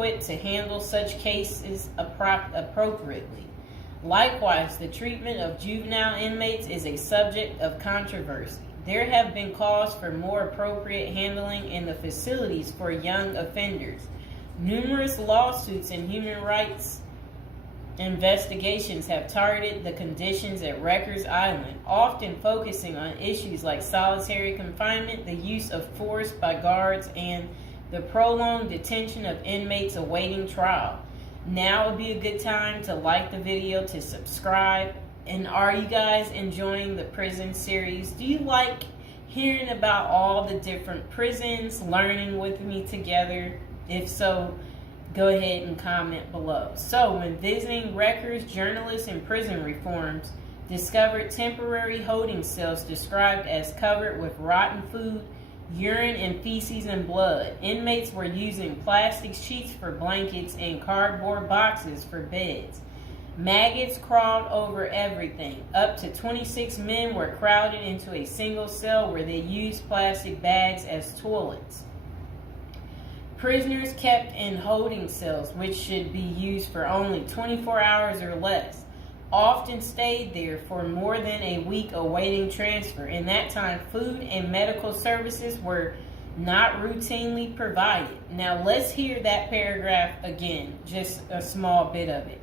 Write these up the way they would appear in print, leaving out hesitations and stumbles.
equipped to handle such cases appropriately. Likewise, the treatment of juvenile inmates is a subject of controversy. There have been calls for more appropriate handling in the facilities for young offenders. Numerous lawsuits and human rights investigations have targeted the conditions at Rikers Island, often focusing on issues like solitary confinement, the use of force by guards, and the prolonged detention of inmates awaiting trial. Now would be a good time to like the video, to subscribe. And are you guys enjoying the prison series? Do you like hearing about all the different prisons, learning with me together? If so, go ahead and comment below. So, when visiting Rikers, journalists in prison reforms discovered temporary holding cells described as covered with rotten food, urine, and feces and blood. Inmates were using plastic sheets for blankets and cardboard boxes for beds. Maggots crawled over everything. Up to 26 men were crowded into a single cell where they used plastic bags as toilets. Prisoners kept in holding cells, which should be used for only 24 hours or less, often stayed there for more than a week awaiting transfer. In that time, food and medical services were not routinely provided. Now let's hear that paragraph again, just a small bit of it.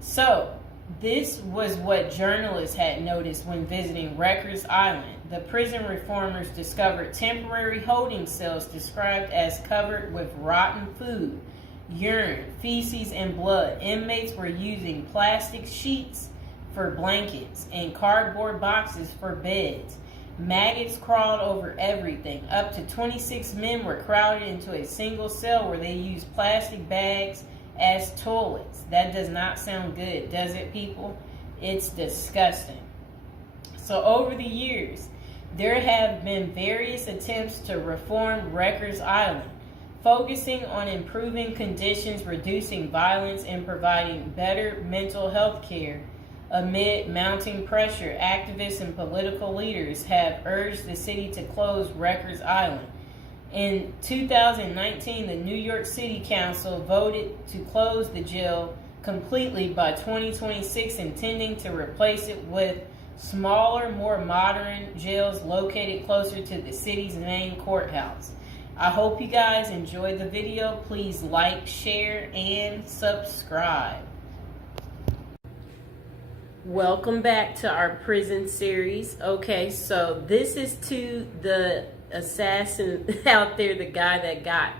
So, this was what journalists had noticed when visiting Rikers Island. The prison reformers discovered temporary holding cells described as covered with rotten food, urine, feces, and blood. Inmates were using plastic sheets for blankets and cardboard boxes for beds. Maggots crawled over everything. Up to 26 men were crowded into a single cell where they used plastic bags as toilets. That does not sound good, does it, people? It's disgusting. So over the years, there have been various attempts to reform Rikers Island, focusing on improving conditions, reducing violence, and providing better mental health care. Amid mounting pressure, activists and political leaders have urged the city to close Rikers Island. In 2019, the New York City Council voted to close the jail completely by 2026, intending to replace it with smaller, more modern jails located closer to the city's main courthouse. I hope you guys enjoyed the video. Please like, share, and subscribe. Welcome back to our prison series. Okay, so this is to the assassin out there, the guy that got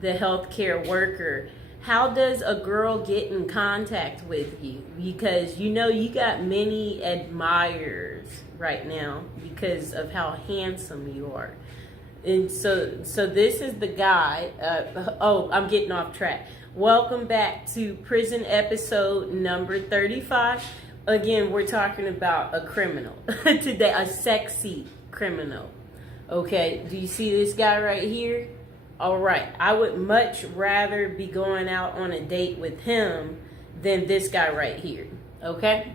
the healthcare worker. How does a girl get in contact with you? Because you know you got many admirers right now because of how handsome you are. And so this is the guy. Oh, I'm getting off track. Welcome back to prison episode number 35. Again, we're talking about a criminal today, a sexy criminal. Okay, do you see this guy right here? All right, I would much rather be going out on a date with him than this guy right here, okay?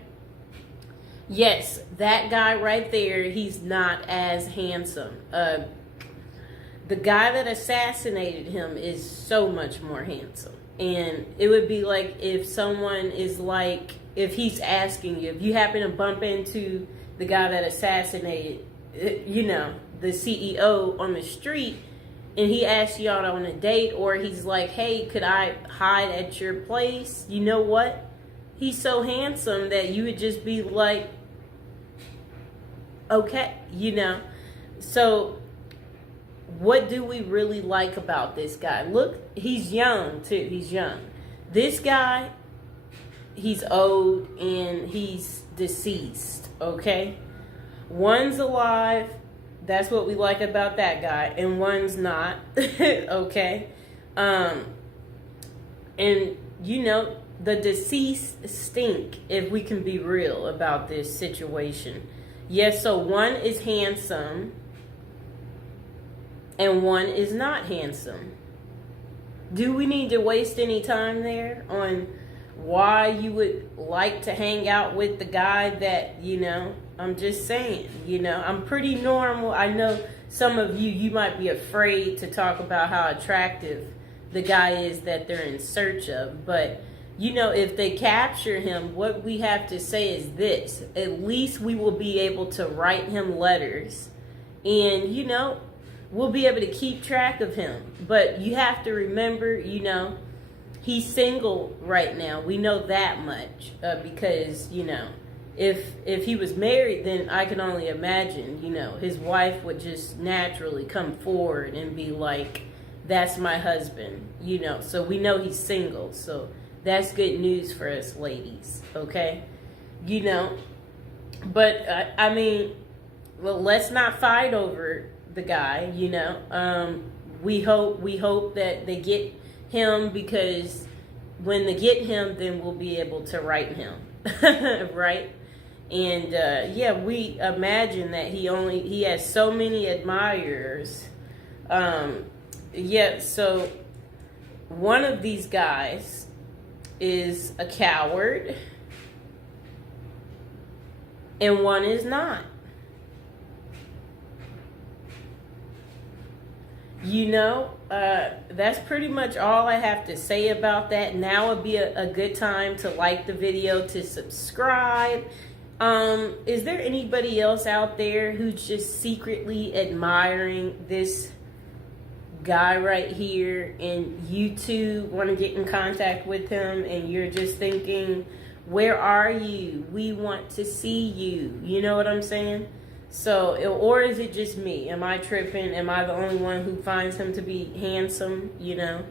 Yes, that guy right there, he's not as handsome. The guy that assassinated him is so much more handsome. And it would be like if someone is like, if he's asking you, if you happen to bump into the guy that assassinated, you know, the CEO on the street, and he asks you out on a date, or he's like, hey, could I hide at your place? You know what? He's so handsome that you would just be like, okay, you know. So what do we really like about this guy? Look, he's young too. He's young. This guy, he's old and he's deceased, okay? One's alive. That's what we like about that guy. And one's not, okay? And, you know, the deceased stink, if we can be real about this situation. Yes, so one is handsome and one is not handsome. Do we need to waste any time there on why you would like to hang out with the guy that, you know, I'm just saying, you know, I'm pretty normal. I know some of you might be afraid to talk about how attractive the guy is that they're in search of. But, you know, if they capture him, what we have to say is this: at least we will be able to write him letters, and, you know, we'll be able to keep track of him. But you have to remember, you know, he's single right now. We know that much because, you know, if he was married, then I can only imagine, you know, his wife would just naturally come forward and be like, that's my husband, you know. So we know he's single. So that's good news for us ladies, okay? You know, but I mean, well, let's not fight over the guy, you know. We hope that they get him, because when they get him, then we'll be able to write him, right? And yeah, we imagine that he has so many admirers. Yeah, so one of these guys is a coward and one is not. You know, that's pretty much all I have to say about that. Now would be a good time to like the video, to subscribe. Is there anybody else out there who's just secretly admiring this guy right here, and you too want to get in contact with him, and you're just thinking, where are you? We want to see you. You know what I'm saying? So, or is it just me? Am I tripping? Am I the only one who finds him to be handsome? You know?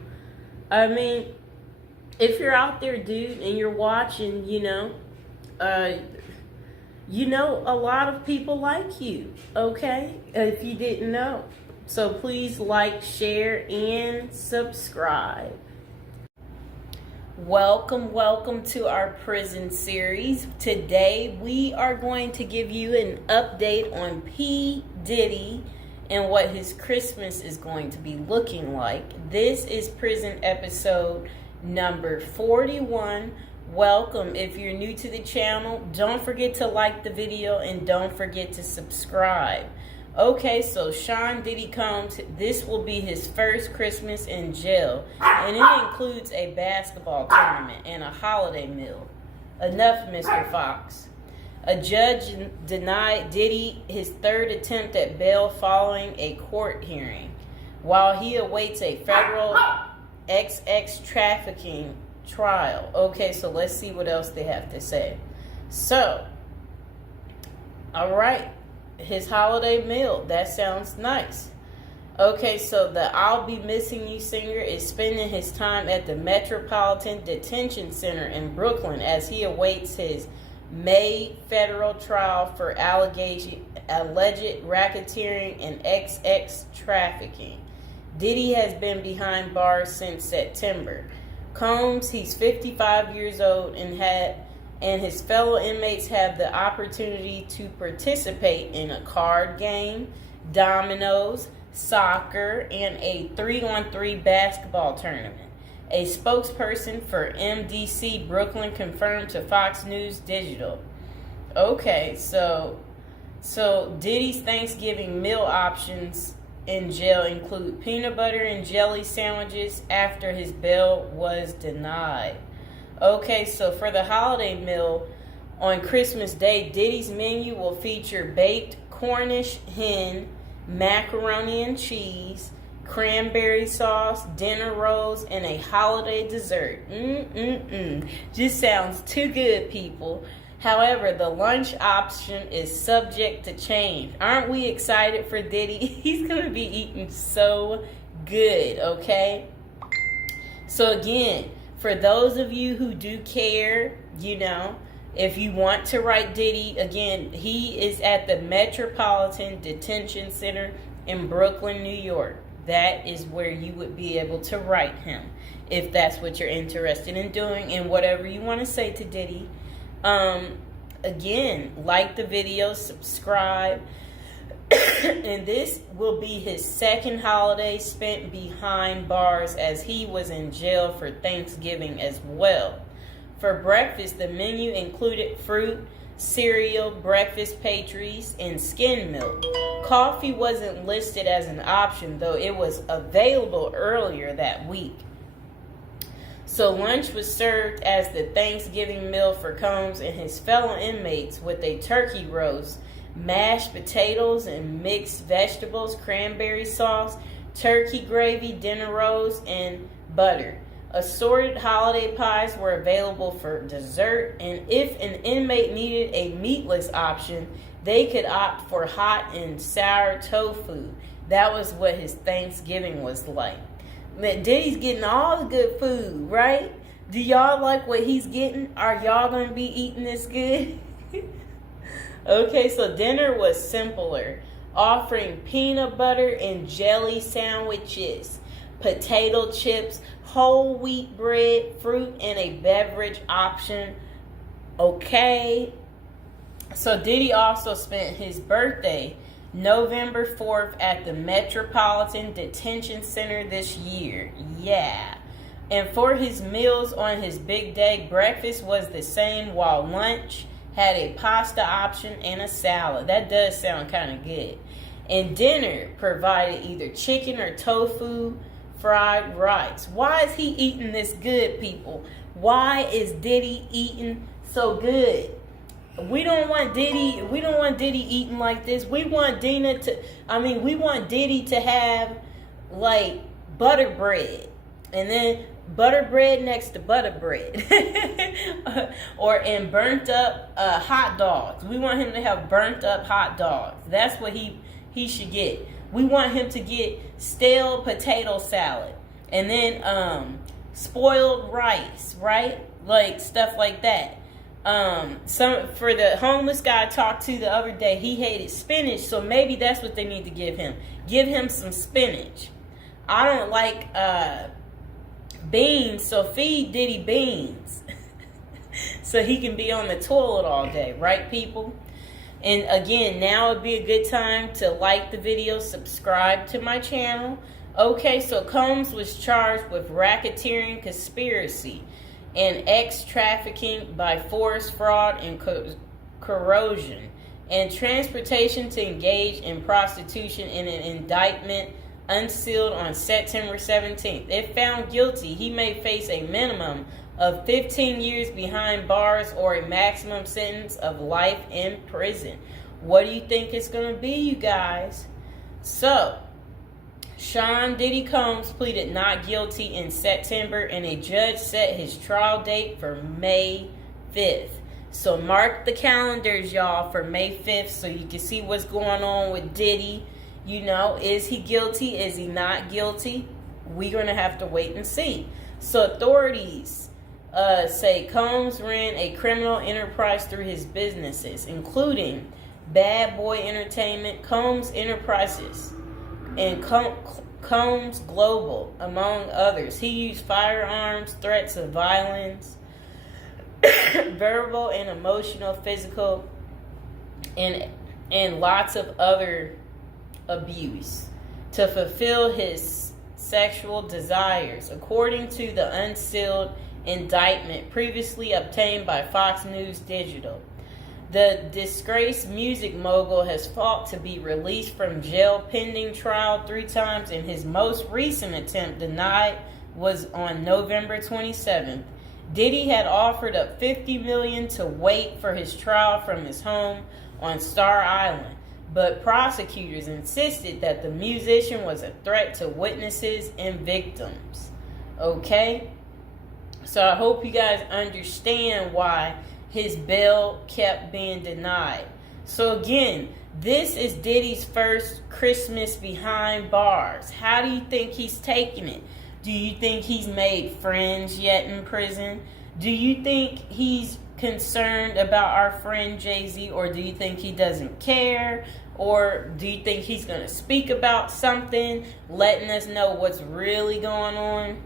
I mean, if you're out there, dude, and you're watching, you know, a lot of people like you, okay? If you didn't know. So please like, share, and subscribe. Welcome to our prison series. Today we are going to give you an update on P. Diddy and what his Christmas is going to be looking like. This is prison episode number 41. Welcome. If you're new to the channel, don't forget to like the video and don't forget to subscribe. Okay, so Sean Diddy Combs, this will be his first Christmas in jail, and it includes a basketball tournament and a holiday meal. Enough, Mr. Fox. A judge denied Diddy his third attempt at bail following a court hearing, while he awaits a federal XX trafficking trial. Okay, so let's see what else they have to say. So, all right. His holiday meal, that sounds nice. Okay, so the I'll Be Missing You singer is spending his time at the Metropolitan Detention Center in Brooklyn as he awaits his May federal trial for alleged racketeering and XX trafficking. Diddy has been behind bars since September. Combs, he's 55 years old and his fellow inmates have the opportunity to participate in a card game, dominoes, soccer, and a 3-on-3 basketball tournament. A spokesperson for MDC Brooklyn confirmed to Fox News Digital. Okay, so Diddy's Thanksgiving meal options in jail include peanut butter and jelly sandwiches after his bail was denied. Okay, so for the holiday meal on Christmas Day, Diddy's menu will feature baked Cornish hen, macaroni and cheese, cranberry sauce, dinner rolls, and a holiday dessert. Just sounds too good, people. However, the lunch option is subject to change. Aren't we excited for Diddy? He's going to be eating so good, okay? So again, for those of you who do care, you know, if you want to write Diddy, again, he is at the Metropolitan Detention Center in Brooklyn, New York. That is where you would be able to write him, if that's what you're interested in doing, and whatever you want to say to Diddy. Again, like the video, subscribe. And this will be his second holiday spent behind bars, as he was in jail for Thanksgiving as well. For breakfast, the menu included fruit, cereal, breakfast pastries, and skim milk. Coffee wasn't listed as an option, though it was available earlier that week. So lunch was served as the Thanksgiving meal for Combs and his fellow inmates with a turkey roast, mashed potatoes and mixed vegetables, cranberry sauce, turkey gravy, dinner rolls, and butter. Assorted holiday pies were available for dessert, and if an inmate needed a meatless option, they could opt for hot and sour tofu. That was what his Thanksgiving was like. Diddy's getting all the good food, right? Do y'all like what he's getting? Are y'all going to be eating this good? Okay, so dinner was simpler, offering peanut butter and jelly sandwiches, potato chips, whole wheat bread, fruit, and a beverage option. Okay. So Diddy also spent his birthday November 4th at the Metropolitan Detention Center this year. Yeah. And for his meals on his big day, breakfast was the same, while lunch had a pasta option and a salad. That does sound kind of good. And dinner provided either chicken or tofu fried rice. Why is he eating this good, people? Why is Diddy eating so good? We don't want Diddy eating like this. We want Diddy to have like butter bread, and then butter bread next to butter bread, and burnt up hot dogs. We want him to have burnt up hot dogs. That's what he should get. We want him to get stale potato salad, and then spoiled rice, right? Like stuff like that. For the homeless guy I talked to the other day, he hated spinach, so maybe that's what they need to give him. Give him some spinach. I don't like beans, so feed Diddy beans. So he can be on the toilet all day, right, people? And again, now would be a good time to like the video, subscribe to my channel. Okay, so Combs was charged with racketeering, conspiracy, and trafficking by force, fraud, and corrosion, and transportation to engage in prostitution in an indictment unsealed on September 17th. If found guilty, he may face a minimum of 15 years behind bars or a maximum sentence of life in prison. What do you think it's going to be, you guys? So, Sean Diddy Combs pleaded not guilty in September, and a judge set his trial date for May 5th. So mark the calendars, y'all, for May 5th so you can see what's going on with Diddy. You know, is he guilty? Is he not guilty? We're going to have to wait and see. So authorities say Combs ran a criminal enterprise through his businesses, including Bad Boy Entertainment, Combs Enterprises, and Combs Global, among others. He used firearms, threats of violence, verbal and emotional, physical, and lots of other abuse to fulfill his sexual desires, according to the unsealed indictment previously obtained by Fox News Digital. The disgraced music mogul has fought to be released from jail pending trial 3 times, and his most recent attempt, denied, was on November 27th. Diddy had offered up $50 million to wait for his trial from his home on Star Island, but prosecutors insisted that the musician was a threat to witnesses and victims. Okay? So I hope you guys understand why his bail kept being denied. So again, this is Diddy's first Christmas behind bars. How do you think he's taking it? Do you think he's made friends yet in prison? Do you think he's concerned about our friend Jay-Z, or do you think he doesn't care? Or do you think he's going to speak about something, letting us know what's really going on?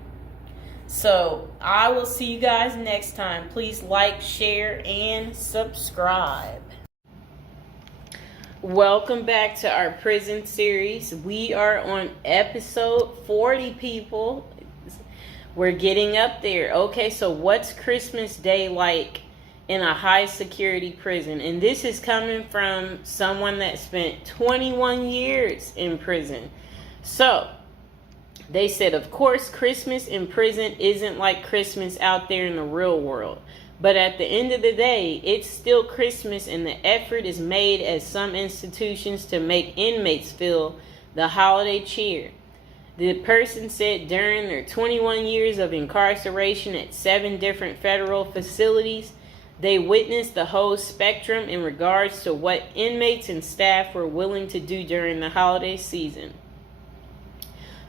So, I will see you guys next time. Please like, share, and subscribe. Welcome back to our prison series. We are on episode 40, people. We're getting up there. Okay, so what's Christmas Day like in a high security prison? And this is coming from someone that spent 21 years in prison. So, They said, of course, Christmas in prison isn't like Christmas out there in the real world. But at the end of the day, it's still Christmas, and the effort is made at some institutions to make inmates feel the holiday cheer. The person said during their 21 years of incarceration at 7 different federal facilities, they witnessed the whole spectrum in regards to what inmates and staff were willing to do during the holiday season.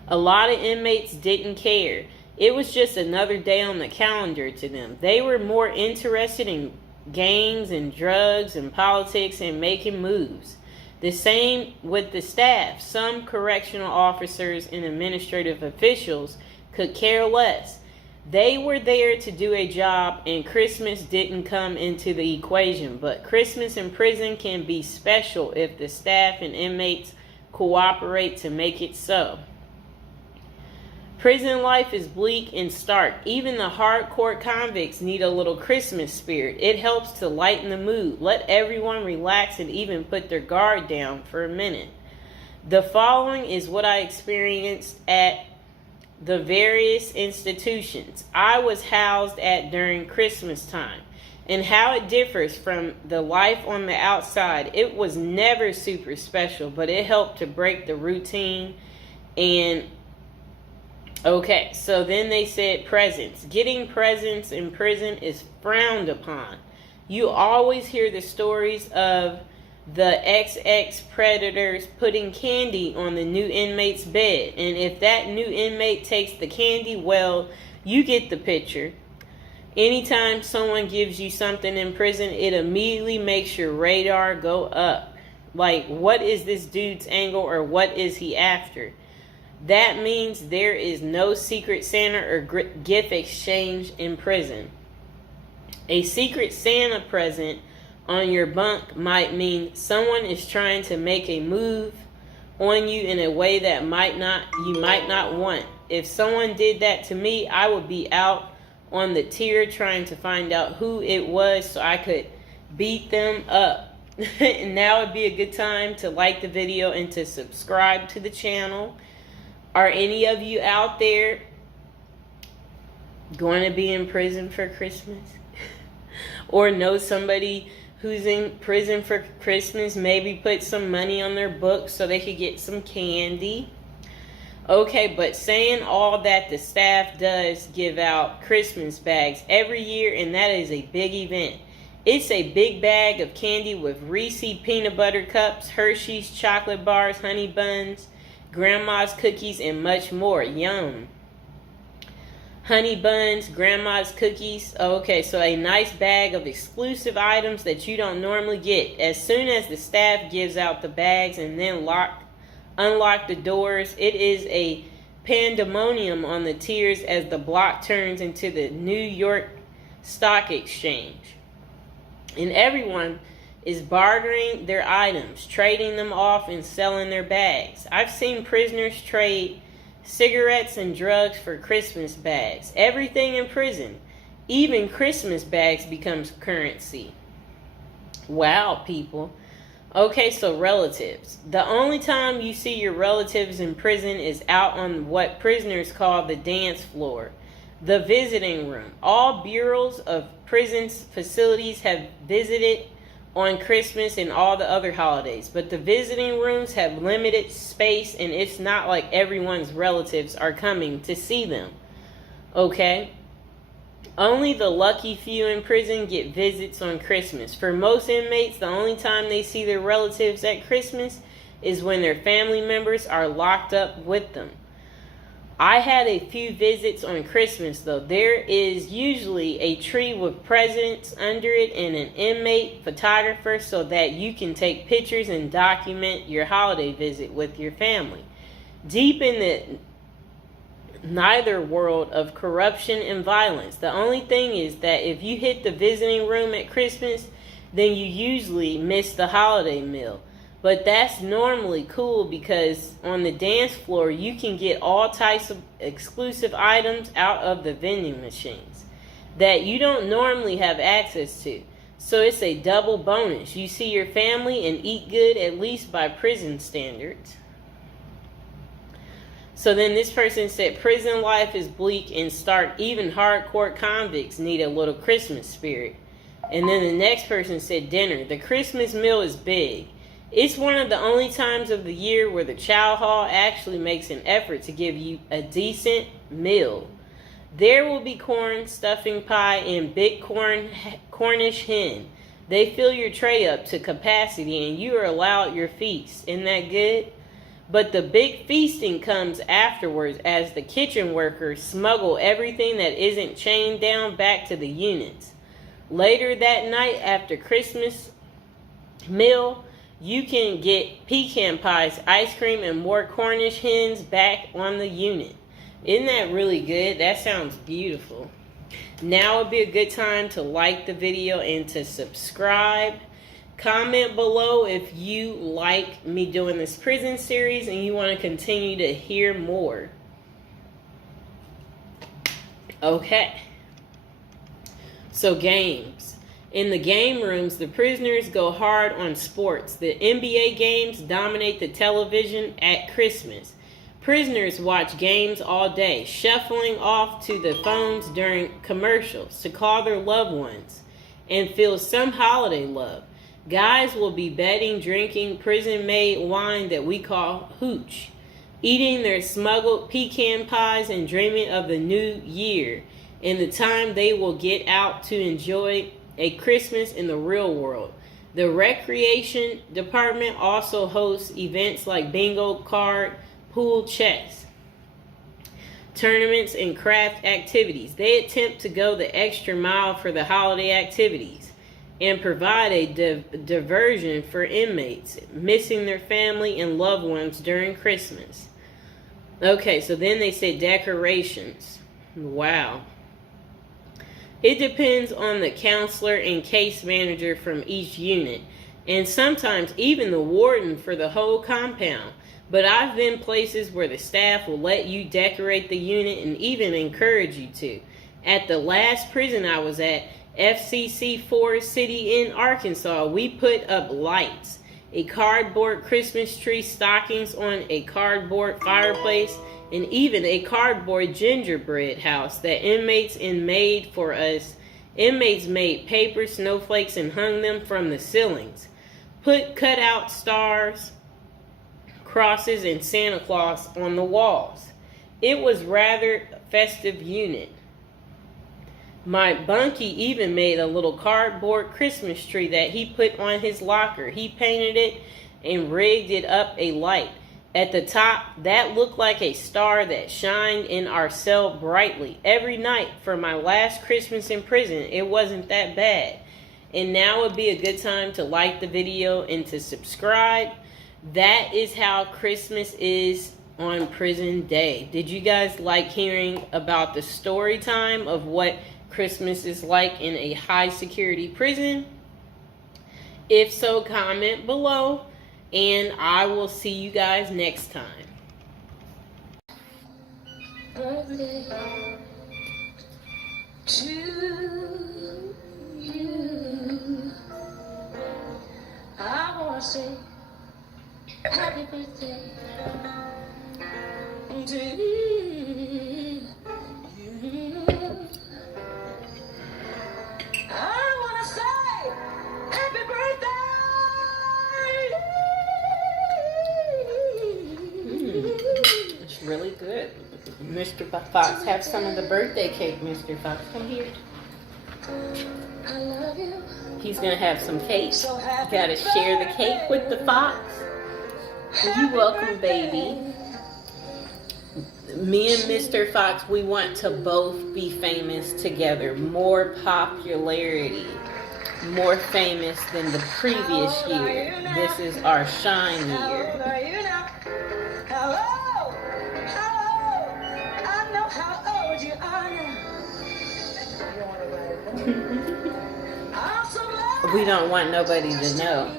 A lot of inmates didn't care. It was just another day on the calendar to them. They were more interested in gangs and drugs and politics and making moves. The same with the staff. Some correctional officers and administrative officials could care less. They were there to do a job, and Christmas didn't come into the equation. But Christmas in prison can be special if the staff and inmates cooperate to make it so. Prison life is bleak and stark. Even the hardcore convicts need a little Christmas spirit. It helps to lighten the mood, let everyone relax, and even put their guard down for a minute. The following is what I experienced at the various institutions I was housed at during Christmas time, and how it differs from the life on the outside. It was never super special, but it helped to break the routine. And okay, so then they said presents. Getting presents in prison is frowned upon. You always hear the stories of the XX predators putting candy on the new inmate's bed. And if that new inmate takes the candy, well, you get the picture. Anytime someone gives you something in prison, it immediately makes your radar go up. Like, what is this dude's angle, or what is he after? That means there is no secret Santa or gift exchange in prison. A secret Santa present on your bunk might mean someone is trying to make a move on you in a way that you might not want. If someone did that to me, I would be out on the tier trying to find out who it was so I could beat them up. And now would be a good time to like the video and to subscribe to the channel. Are any of you out there going to be in prison for Christmas? Or know somebody who's in prison for Christmas? Maybe put some money on their books so they could get some candy. Okay, but saying all that, the staff does give out Christmas bags every year, and that is a big event. It's a big bag of candy with Reese's peanut butter cups, Hershey's chocolate bars, honey buns, grandma's cookies, and much more. Yum. Honey buns, grandma's cookies. Okay, so a nice bag of exclusive items that you don't normally get. As soon as the staff gives out the bags and then unlock the doors, it is a pandemonium on the tiers as the block turns into the New York Stock Exchange. And everyone is bartering their items, trading them off and selling their bags. I've seen prisoners trade cigarettes and drugs for Christmas bags. Everything in prison, even Christmas bags, becomes currency. Wow, people. Okay, so relatives. The only time you see your relatives in prison is out on what prisoners call the dance floor, the visiting room. All bureaus of prisons facilities have visited on Christmas and all the other holidays, but the visiting rooms have limited space, and it's not like everyone's relatives are coming to see them. Okay? Only the lucky few in prison get visits on Christmas. For most inmates, the only time they see their relatives at Christmas is when their family members are locked up with them. I had a few visits on Christmas, though. There is usually a tree with presents under it and an inmate photographer so that you can take pictures and document your holiday visit with your family. Deep in the neither world of corruption and violence, the only thing is that if you hit the visiting room at Christmas, then you usually miss the holiday meal. But that's normally cool because on the dance floor, you can get all types of exclusive items out of the vending machines that you don't normally have access to. So it's a double bonus. You see your family and eat good, at least by prison standards. So then this person said, prison life is bleak and stark. Even hardcore convicts need a little Christmas spirit. And then the next person said, dinner. The Christmas meal is big. It's one of the only times of the year where the chow hall actually makes an effort to give you a decent meal. There will be corn, stuffing pie, and big Cornish hen. They fill your tray up to capacity and you are allowed your feast. Isn't that good? But the big feasting comes afterwards as the kitchen workers smuggle everything that isn't chained down back to the units. Later that night after Christmas meal, you can get pecan pies, ice cream, and more Cornish hens back on the unit. Isn't that really good? That sounds beautiful. Now would be a good time to like the video and to subscribe. Comment below if you like me doing this prison series and you want to continue to hear more. Okay. So games. In the game rooms, the prisoners go hard on sports. The NBA games dominate the television at Christmas. Prisoners watch games all day, shuffling off to the phones during commercials to call their loved ones and feel some holiday love. Guys will be betting, drinking prison-made wine that we call hooch, eating their smuggled pecan pies and dreaming of the new year and the time they will get out to enjoy a Christmas in the real world. The recreation department also hosts events like bingo card, pool, chess, tournaments, and craft activities. They attempt to go the extra mile for the holiday activities and provide a diversion for inmates missing their family and loved ones during Christmas. Okay, so then they say decorations. Wow. It depends on the counselor and case manager from each unit, and sometimes even the warden for the whole compound. But I've been places where the staff will let you decorate the unit and even encourage you to. At the last prison I was at, FCC Forest City in Arkansas, we put up lights, a cardboard Christmas tree, stockings on a cardboard fireplace, and even a cardboard gingerbread house that inmates made for us. Inmates made paper snowflakes and hung them from the ceilings. Put cutout stars, crosses, and Santa Claus on the walls. It was rather festive unit. My bunkie even made a little cardboard Christmas tree that he put on his locker. He painted it and rigged it up a light. At the top, that looked like a star that shined in our cell brightly. Every night for my last Christmas in prison, it wasn't that bad. And now would be a good time to like the video and to subscribe. That is how Christmas is on prison day. Did you guys like hearing about the story time of what Christmas is like in a high security prison? If so, comment below, and I will see you guys next time. Birthday to you. I want to say happy birthday to you. I want to say happy birthday. It's really good. Mr. Fox, have some of the birthday cake, Mr. Fox. Come here. I love you. He's going to have some cake. So you got to share the cake with the fox. You're welcome, baby. Me and Mr. Fox, we want to both be famous together. More popularity. More famous than the previous year. This is our shine year. Hello? Hello? I know how old you are now. We don't want nobody to know.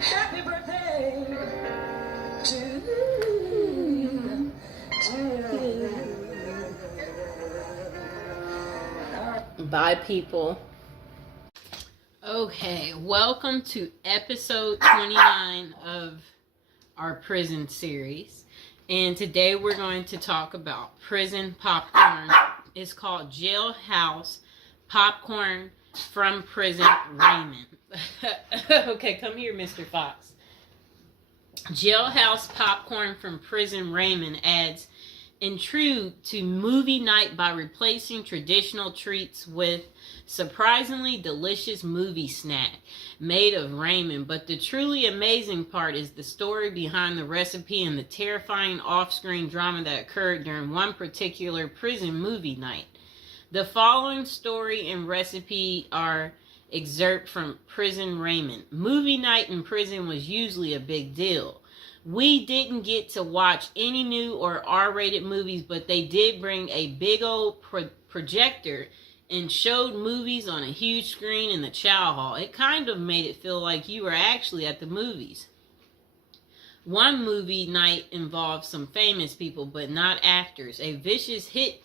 Happy birthday to Bye, people. Okay, welcome to episode 29 of our prison series. And today we're going to talk about prison popcorn. It's called Jailhouse Popcorn from Prison Raymond. Okay, come here, Mr. Fox. Jailhouse Popcorn from Prison Raymond adds intrigue to movie night by replacing traditional treats with surprisingly delicious movie snack made of Raymond. But the truly amazing part is the story behind the recipe and the terrifying off-screen drama that occurred during one particular prison movie night. The following story and recipe are excerpt from Prison Raymond. Movie night in prison was usually a big deal. We didn't get to watch any new or R-rated movies, but they did bring a big old projector and showed movies on a huge screen in the chow hall. It kind of made it feel like you were actually at the movies. One movie night involved some famous people, but not actors. A vicious hit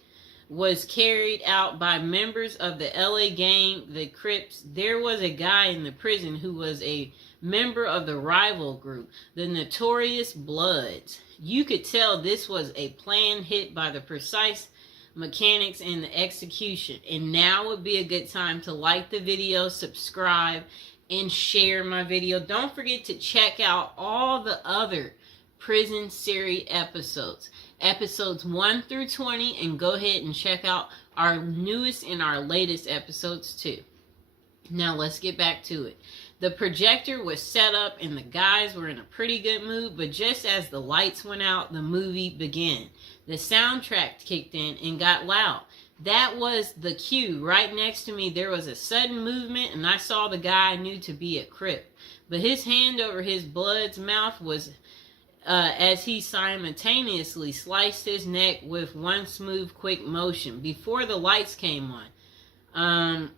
was carried out by members of the LA gang, the Crips. There was a guy in the prison who was a member of the rival group, the Notorious Bloods. You could tell this was a planned hit by the precise mechanics and the execution. And now would be a good time to like the video, subscribe, and share my video. Don't forget to check out all the other prison series episodes. Episodes 1 through 20, and go ahead and check out our newest and our latest episodes too. Now let's get back to it. The projector was set up and the guys were in a pretty good mood, but just as the lights went out, the movie began. The soundtrack kicked in and got loud. That was the cue. Right next to me, there was a sudden movement, and I saw the guy I knew to be a Crip. But his hand over his blood's mouth was as he simultaneously sliced his neck with one smooth, quick motion. Before the lights came on,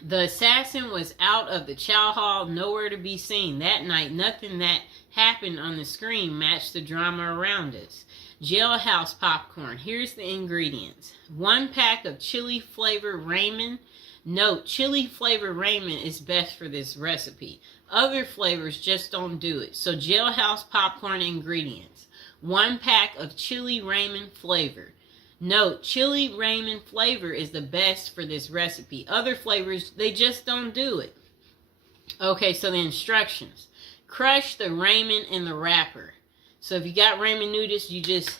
the assassin was out of the chow hall, nowhere to be seen. That night, nothing that happened on the screen matched the drama around us. Jailhouse popcorn. Here's the ingredients. 1 pack of chili flavor Raymond. Note, chili flavor Raymond is best for this recipe. Other flavors just don't do it. So Jailhouse popcorn ingredients. 1 pack of chili Raymond flavor. Note, chili Raymond flavor is the best for this recipe. Other flavors, they just don't do it. Okay, so the instructions. Crush the Raymond in the wrapper. So if you got Raymond noodles, you just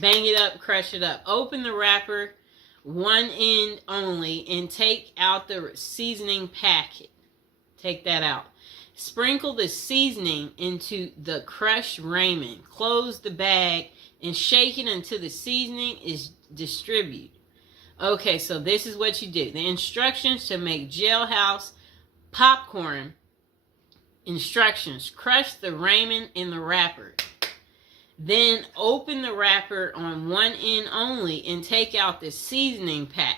bang it up, crush it up. Open the wrapper, one end only, and take out the seasoning packet. Take that out. Sprinkle the seasoning into the crushed Raymond. Close the bag and shake it until the seasoning is distributed. Okay, so this is what you do. The instructions to make Jailhouse popcorn. Instructions. Crush the Raymond in the wrapper. Then open the wrapper on one end only and take out the seasoning pack.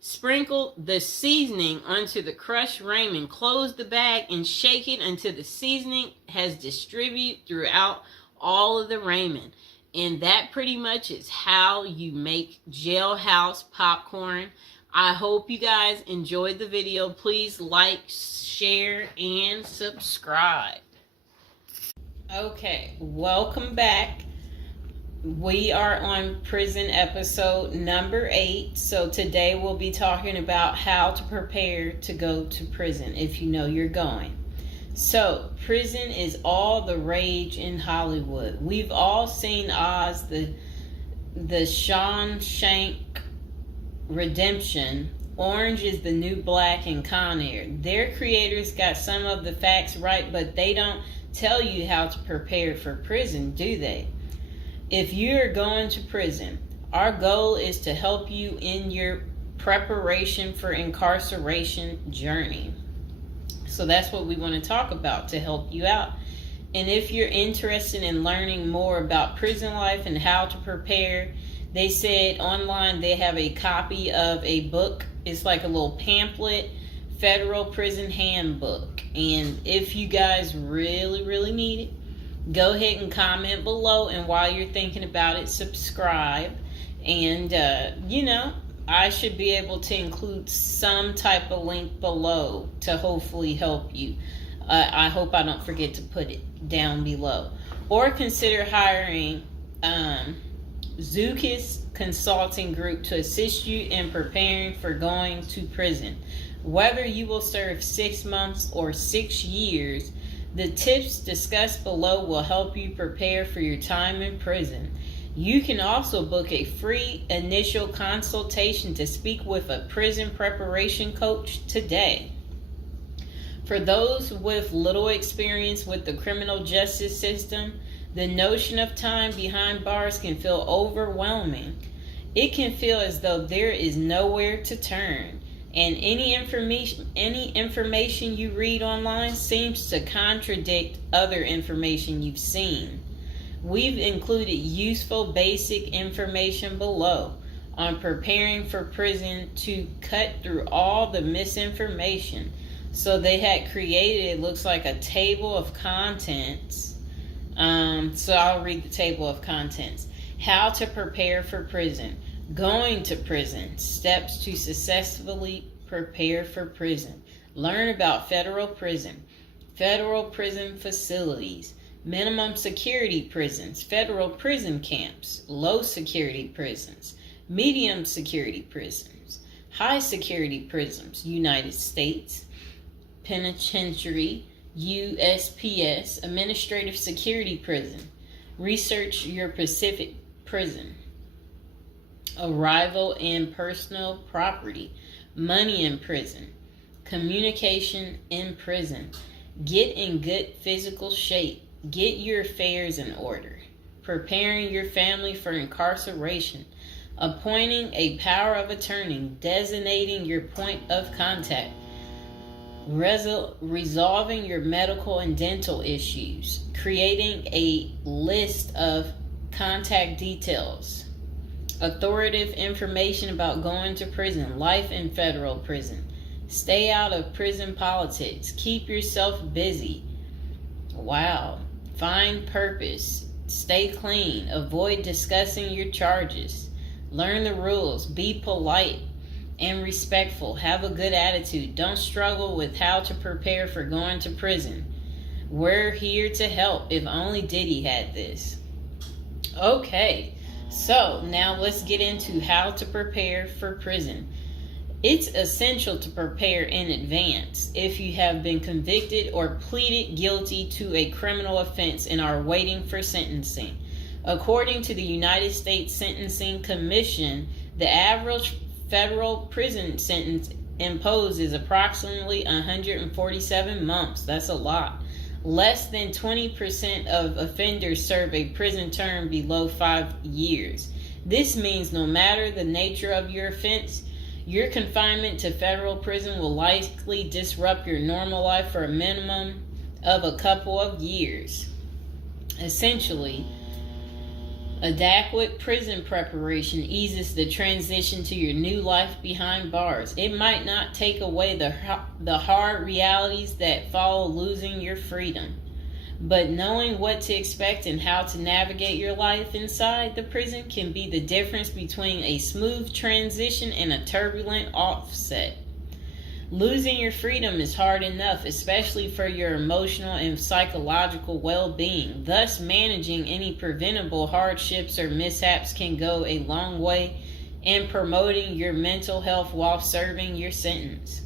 Sprinkle the seasoning onto the crushed Raymond. Close the bag and shake it until the seasoning has distributed throughout all of the Raymond. And that pretty much is how you make Jailhouse popcorn. I hope you guys enjoyed the video. Please like, share, and subscribe. Okay, welcome back. We are on prison episode number 8. So today we'll be talking about how to prepare to go to prison if you know you're going. So, prison is all the rage in Hollywood. We've all seen Oz, the Shawshank Redemption. Orange is the New Black, and Con Air. Their creators got some of the facts right, but they don't tell you how to prepare for prison, do they? If you're going to prison, our goal is to help you in your preparation for incarceration journey. So that's what we want to talk about to help you out. And if you're interested in learning more about prison life and how to prepare, they said online they have a copy of a book. It's like a little pamphlet, Federal Prison Handbook. And if you guys really need it, go ahead and comment below. And while you're thinking about it, subscribe. And, I should be able to include some type of link below to hopefully help you. I hope I don't forget to put it down below. Or consider hiring Zukis Consulting Group to assist you in preparing for going to prison. Whether you will serve 6 months or 6 years, the tips discussed below will help you prepare for your time in prison. You can also book a free initial consultation to speak with a prison preparation coach today. For those with little experience with the criminal justice system, the notion of time behind bars can feel overwhelming. It can feel as though there is nowhere to turn, and any information you read online seems to contradict other information you've seen. We've included useful basic information below on preparing for prison to cut through all the misinformation. So they had created, it looks like a table of contents. So I'll read the table of contents. How to prepare for prison. Going to prison. Steps to successfully prepare for prison. Learn about federal prison. Federal prison facilities. Minimum security prisons. Federal prison camps. Low security prisons. Medium security prisons. High security prisons. United States Penitentiary, USPS, Administrative Security Prison. Research your Pacific Prison. Arrival and personal property. Money in prison. Communication in prison. Get in good physical shape. Get your affairs in order. Preparing your family for incarceration. Appointing a power of attorney. Designating your point of contact. Resolving your medical and dental issues, creating a list of contact details, authoritative information about going to prison, life in federal prison, stay out of prison politics, keep yourself busy, find purpose, stay clean, avoid discussing your charges, learn the rules, be polite and respectful. Have a good attitude. Don't struggle with how to prepare for going to prison. We're here to help. If only Diddy had this. Okay, so now let's get into how to prepare for prison. It's essential to prepare in advance if you have been convicted or pleaded guilty to a criminal offense and are waiting for sentencing. According to the United States Sentencing Commission, the average federal prison sentence imposed is approximately 147 months. That's a lot. Less than 20% of offenders serve a prison term below 5 years. This means no matter the nature of your offense, your confinement to federal prison will likely disrupt your normal life for a minimum of a couple of years. Essentially, adequate prison preparation eases the transition to your new life behind bars. It might not take away the hard realities that follow losing your freedom, but knowing what to expect and how to navigate your life inside the prison can be the difference between a smooth transition and a turbulent offset. Losing your freedom is hard enough, especially for your emotional and psychological well-being. Thus, managing any preventable hardships or mishaps can go a long way in promoting your mental health while serving your sentence.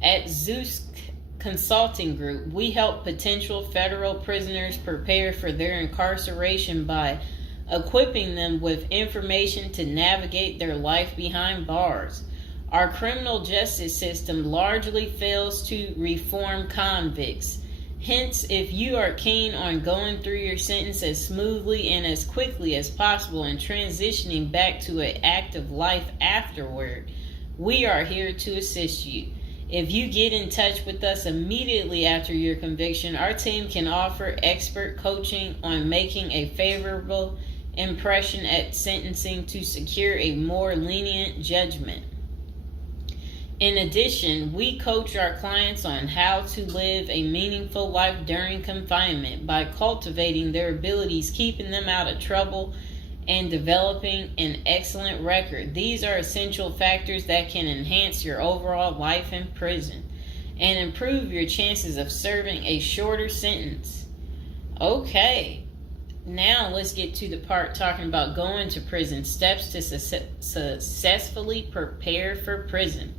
At Zeus Consulting Group, we help potential federal prisoners prepare for their incarceration by equipping them with information to navigate their life behind bars. Our criminal justice system largely fails to reform convicts. Hence, if you are keen on going through your sentence as smoothly and as quickly as possible and transitioning back to an active life afterward, we are here to assist you. If you get in touch with us immediately after your conviction, our team can offer expert coaching on making a favorable impression at sentencing to secure a more lenient judgment. In addition, we coach our clients on how to live a meaningful life during confinement by cultivating their abilities, keeping them out of trouble, and developing an excellent record. These are essential factors that can enhance your overall life in prison and improve your chances of serving a shorter sentence. Okay, now let's get to the part talking about going to prison, steps to successfully prepare for prison.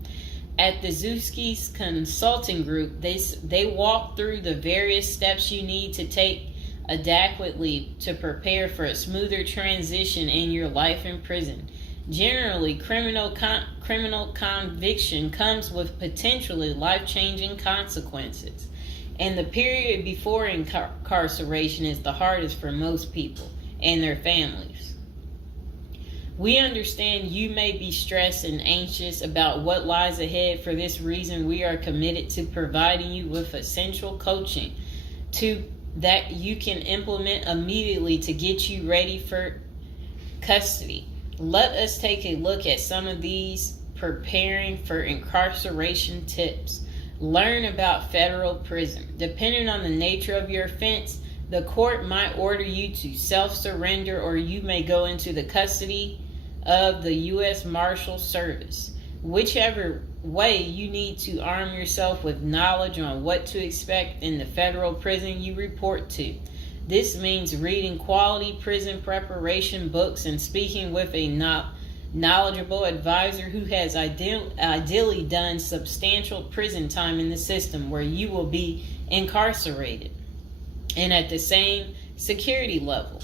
At the Zuski's Consulting Group, they walk through the various steps you need to take adequately to prepare for a smoother transition in your life in prison. Generally, criminal conviction comes with potentially life-changing consequences, and the period before incarceration is the hardest for most people and their families. We understand you may be stressed and anxious about what lies ahead. For this reason, we are committed to providing you with essential coaching that you can implement immediately to get you ready for custody. Let us take a look at some of these preparing for incarceration tips. Learn about federal prison. Depending on the nature of your offense, the court might order you to self-surrender, or you may go into the custody of the U.S. Marshal Service. Whichever way, you need to arm yourself with knowledge on what to expect in the federal prison you report to. This means reading quality prison preparation books and speaking with a knowledgeable advisor who has ideally done substantial prison time in the system where you will be incarcerated and at the same security level.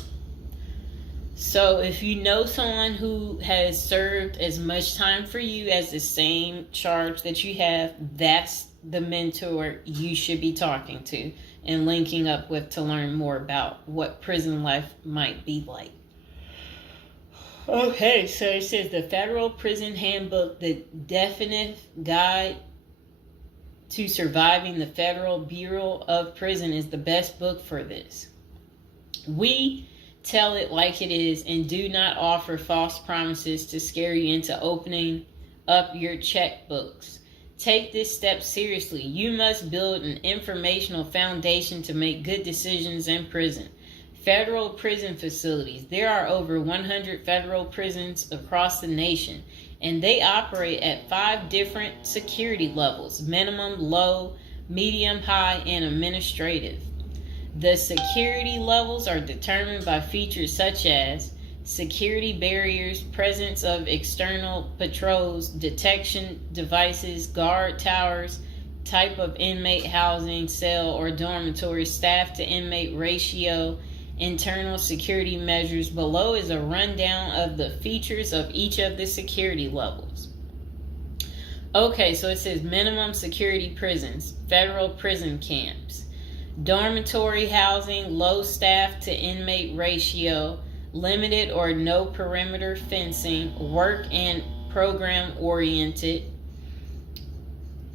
So if you know someone who has served as much time for you as the same charge that you have, that's the mentor you should be talking to and linking up with to learn more about what prison life might be like. Okay, so it says the Federal Prison Handbook, the definitive guide to surviving the Federal Bureau of Prison, is the best book for this. We tell it like it is and do not offer false promises to scare you into opening up your checkbooks. Take this step seriously. You must build an informational foundation to make good decisions in prison. Federal prison facilities. There are over 100 federal prisons across the nation, and they operate at 5 different security levels: minimum, low, medium, high, and administrative. The security levels are determined by features such as security barriers, presence of external patrols, detection devices, guard towers, type of inmate housing, cell or dormitory, staff to inmate ratio, internal security measures. Below is a rundown of the features of each of the security levels. Okay, so it says minimum security prisons, federal prison camps. Dormitory housing, low staff to inmate ratio, limited or no perimeter fencing, work and program oriented.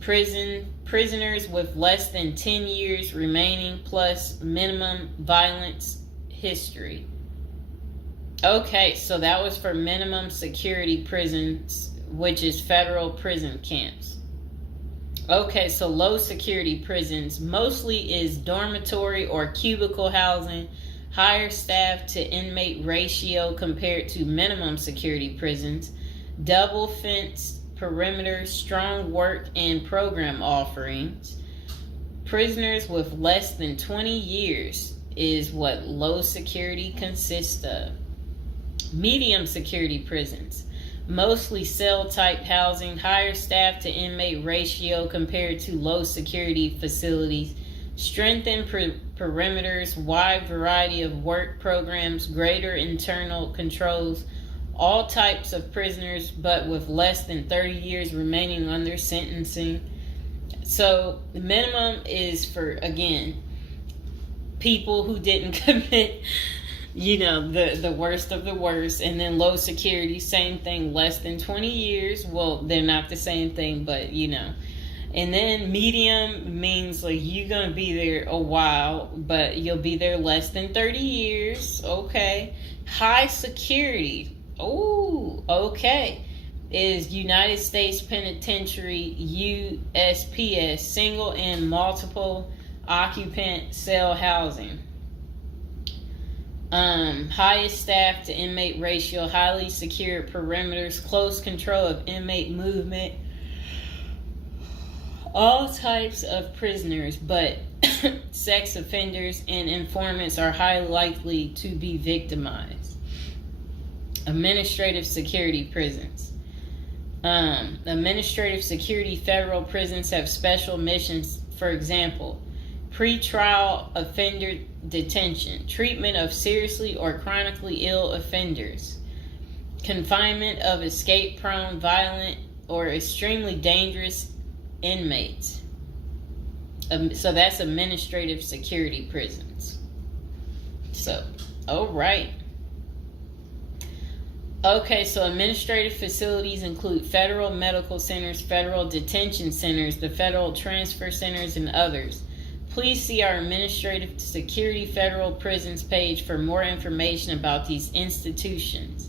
Prisoners with less than 10 years remaining plus minimum violence history. Okay, so that was for minimum security prisons, which is federal prison camps. Okay, so low security prisons mostly is dormitory or cubicle housing, higher staff to inmate ratio compared to minimum security prisons, double fenced perimeter, strong work and program offerings. Prisoners with less than 20 years is what low security consists of. Medium security prisons, mostly cell type housing, higher staff to inmate ratio compared to low security facilities, strengthened perimeters, wide variety of work programs, greater internal controls, all types of prisoners but with less than 30 years remaining on their sentencing. So the minimum is for, again, people who didn't commit the worst of the worst. And then low security, same thing, less than 20 years. Well, they're not the same thing, but And then medium means like you're going to be there a while, but you'll be there less than 30 years. Okay. High security. Oh, okay. Is United States Penitentiary, USPS, single and multiple occupant cell housing. Highest staff to inmate ratio, highly secured perimeters, close control of inmate movement, all types of prisoners, but sex offenders and informants are highly likely to be victimized. Administrative security prisons. Administrative security federal prisons have special missions. For example, pretrial offender detention, treatment of seriously or chronically ill offenders, confinement of escape-prone, violent, or extremely dangerous inmates. So that's administrative security prisons. So, all right. Okay, so administrative facilities include federal medical centers, federal detention centers, the federal transfer centers, and others. Please see our Administrative Security Federal Prisons page for more information about these institutions.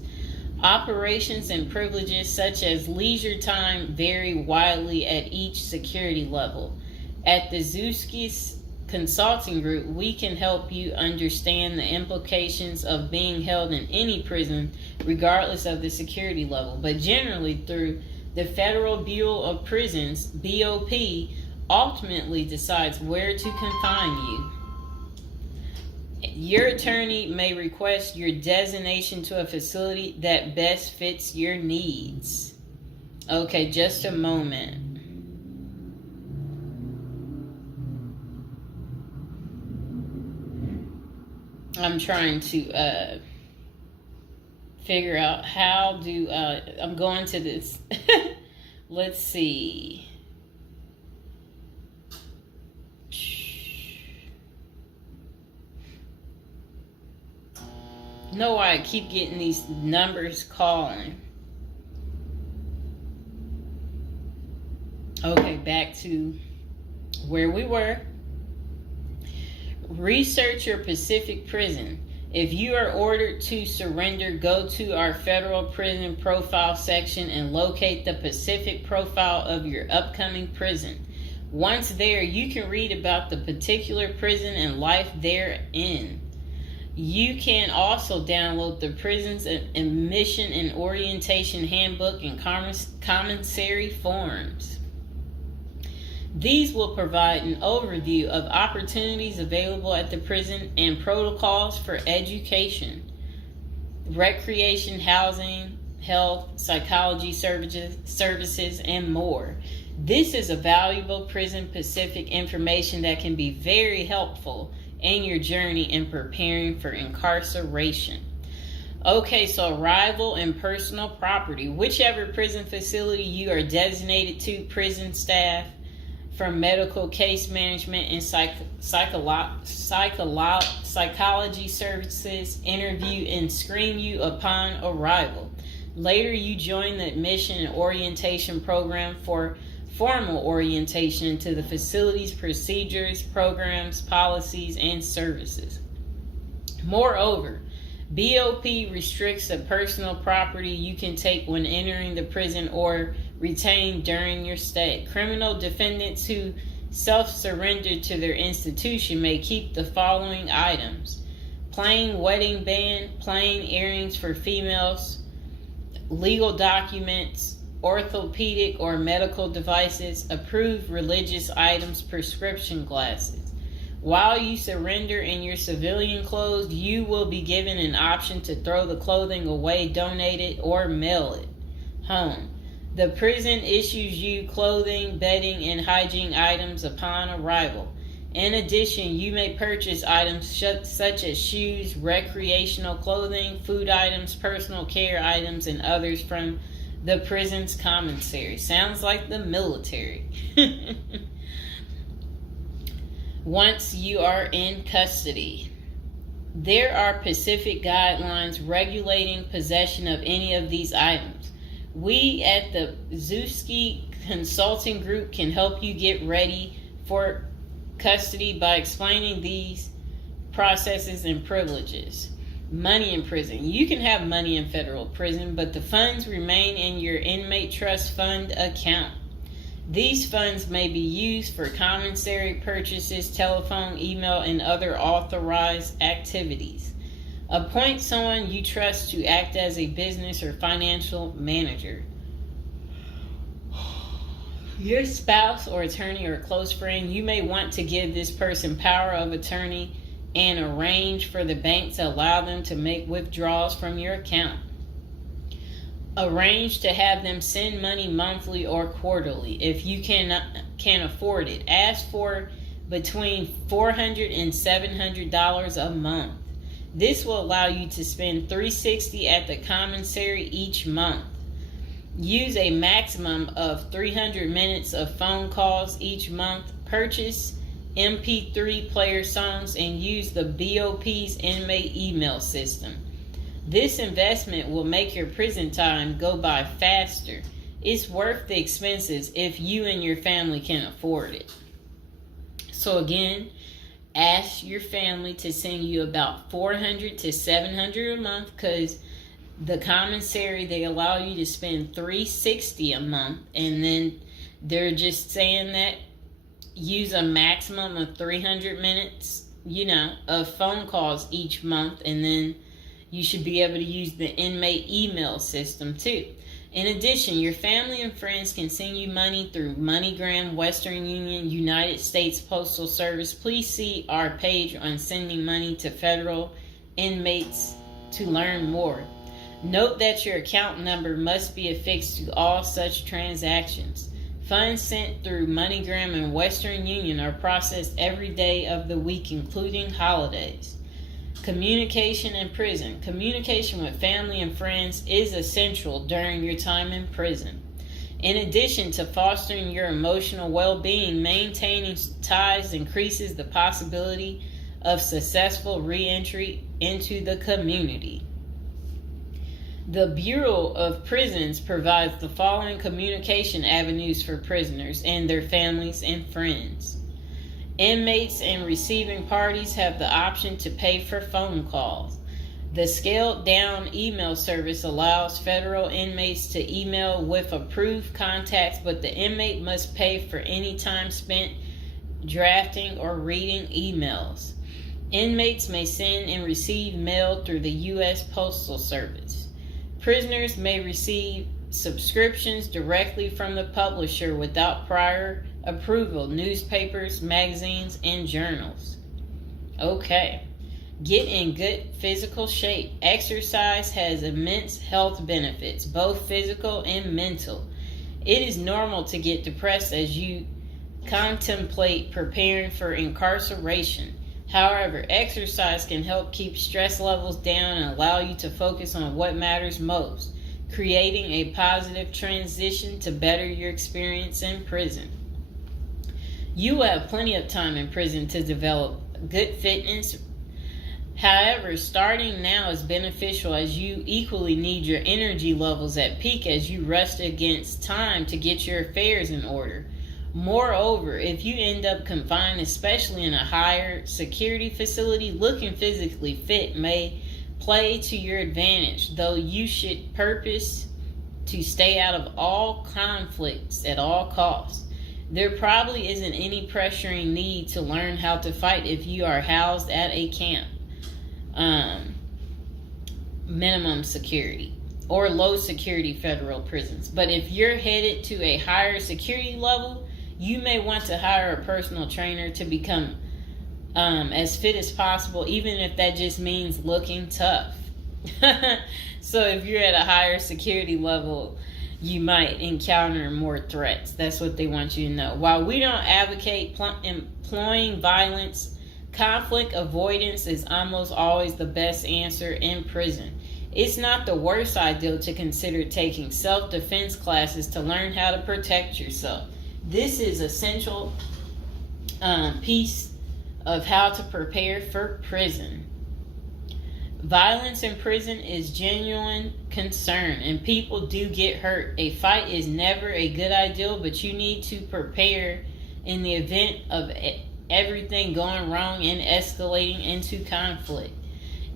Operations and privileges such as leisure time vary widely at each security level. At the Zuski Consulting Group, we can help you understand the implications of being held in any prison, regardless of the security level. But generally, through the Federal Bureau of Prisons, BOP, ultimately decides where to confine you. Your attorney may request your designation to a facility that best fits your needs. Okay, just a moment. I'm trying to figure out how do I'm going to this. Let's see. Know why I keep getting these numbers calling. Okay, back to where we were. Research your Pacific prison. If you are ordered to surrender, go to our federal prison profile section and locate the Pacific profile of your upcoming prison. Once there, you can read about the particular prison and life therein. You can also download the Prison's Admission and Orientation Handbook and commissary forms. These will provide an overview of opportunities available at the prison and protocols for education, recreation, housing, health, psychology services, and more. This is a valuable Prison Pacific information that can be very helpful in your journey in preparing for incarceration. Okay, so arrival and personal property. Whichever prison facility you are designated to, prison staff from medical case management and psychology services interview and screen you upon arrival. Later, you join the admission and orientation program for formal orientation into the facility's procedures, programs, policies, and services. Moreover, BOP restricts the personal property you can take when entering the prison or retain during your stay. Criminal defendants who self-surrender to their institution may keep the following items: plain wedding band, plain earrings for females, legal documents, orthopedic or medical devices, approved religious items, prescription glasses. While you surrender in your civilian clothes, you will be given an option to throw the clothing away, donate it, or mail it home. The prison issues you clothing, bedding, and hygiene items upon arrival. In addition, you may purchase items such as shoes, recreational clothing, food items, personal care items, and others from the prison's commissary. Sounds like the military. Once you are in custody, there are Pacific guidelines regulating possession of any of these items. We at the Zuski Consulting Group can help you get ready for custody by explaining these processes and privileges. Money in prison. You can have money in federal prison, but the funds remain in your inmate trust fund account. These funds may be used for commissary purchases, telephone, email, and other authorized activities. Appoint someone you trust to act as a business or financial manager. Your spouse or attorney or close friend, you may want to give this person power of attorney and arrange for the bank to allow them to make withdrawals from your account. Arrange to have them send money monthly or quarterly if you can afford it. Ask for between $400 and $700 a month. This will allow you to spend $360 at the commissary each month. Use a maximum of 300 minutes of phone calls each month. Purchase MP3 player songs and use the BOP's inmate email system. This investment will make your prison time go by faster. It's worth the expenses if you and your family can afford it. So again, ask your family to send you about $400 to $700 a month, because the commissary, they allow you to spend $360 a month, and then they're just saying that use a maximum of 300 minutes, of phone calls each month, and then you should be able to use the inmate email system too. In addition, your family and friends can send you money through MoneyGram, Western Union, United States Postal Service. Please see our page on sending money to federal inmates to learn more. Note that your account number must be affixed to all such transactions. Funds sent through MoneyGram and Western Union are processed every day of the week, including holidays. Communication in prison. Communication with family and friends is essential during your time in prison. In addition to fostering your emotional well-being, maintaining ties increases the possibility of successful re-entry into the community. The Bureau of Prisons provides the following communication avenues for prisoners and their families and friends. Inmates and receiving parties have the option to pay for phone calls. The scaled-down email service allows federal inmates to email with approved contacts, but the inmate must pay for any time spent drafting or reading emails. Inmates may send and receive mail through the U.S. Postal Service. Prisoners may receive subscriptions directly from the publisher without prior approval, newspapers, magazines, and journals. Okay. Get in good physical shape. Exercise has immense health benefits, both physical and mental. It is normal to get depressed as you contemplate preparing for incarceration. However, exercise can help keep stress levels down and allow you to focus on what matters most, creating a positive transition to better your experience in prison. You will have plenty of time in prison to develop good fitness. However, starting now is beneficial as you equally need your energy levels at peak as you rush against time to get your affairs in order. Moreover, if you end up confined, especially in a higher security facility, looking physically fit may play to your advantage, though you should purpose to stay out of all conflicts at all costs. There probably isn't any pressuring need to learn how to fight if you are housed at a camp, minimum security, or low security federal prisons. But if you're headed to a higher security level, you may want to hire a personal trainer to become as fit as possible, even if that just means looking tough. So if you're at a higher security level, you might encounter more threats. That's what they want you to know. While we don't advocate employing violence, conflict avoidance is almost always the best answer in prison. It's not the worst idea to consider taking self-defense classes to learn how to protect yourself. This is essential piece of how to prepare for prison. Violence in prison is genuine concern, and people do get hurt. A fight is never a good idea, but you need to prepare in the event of everything going wrong and escalating into conflict.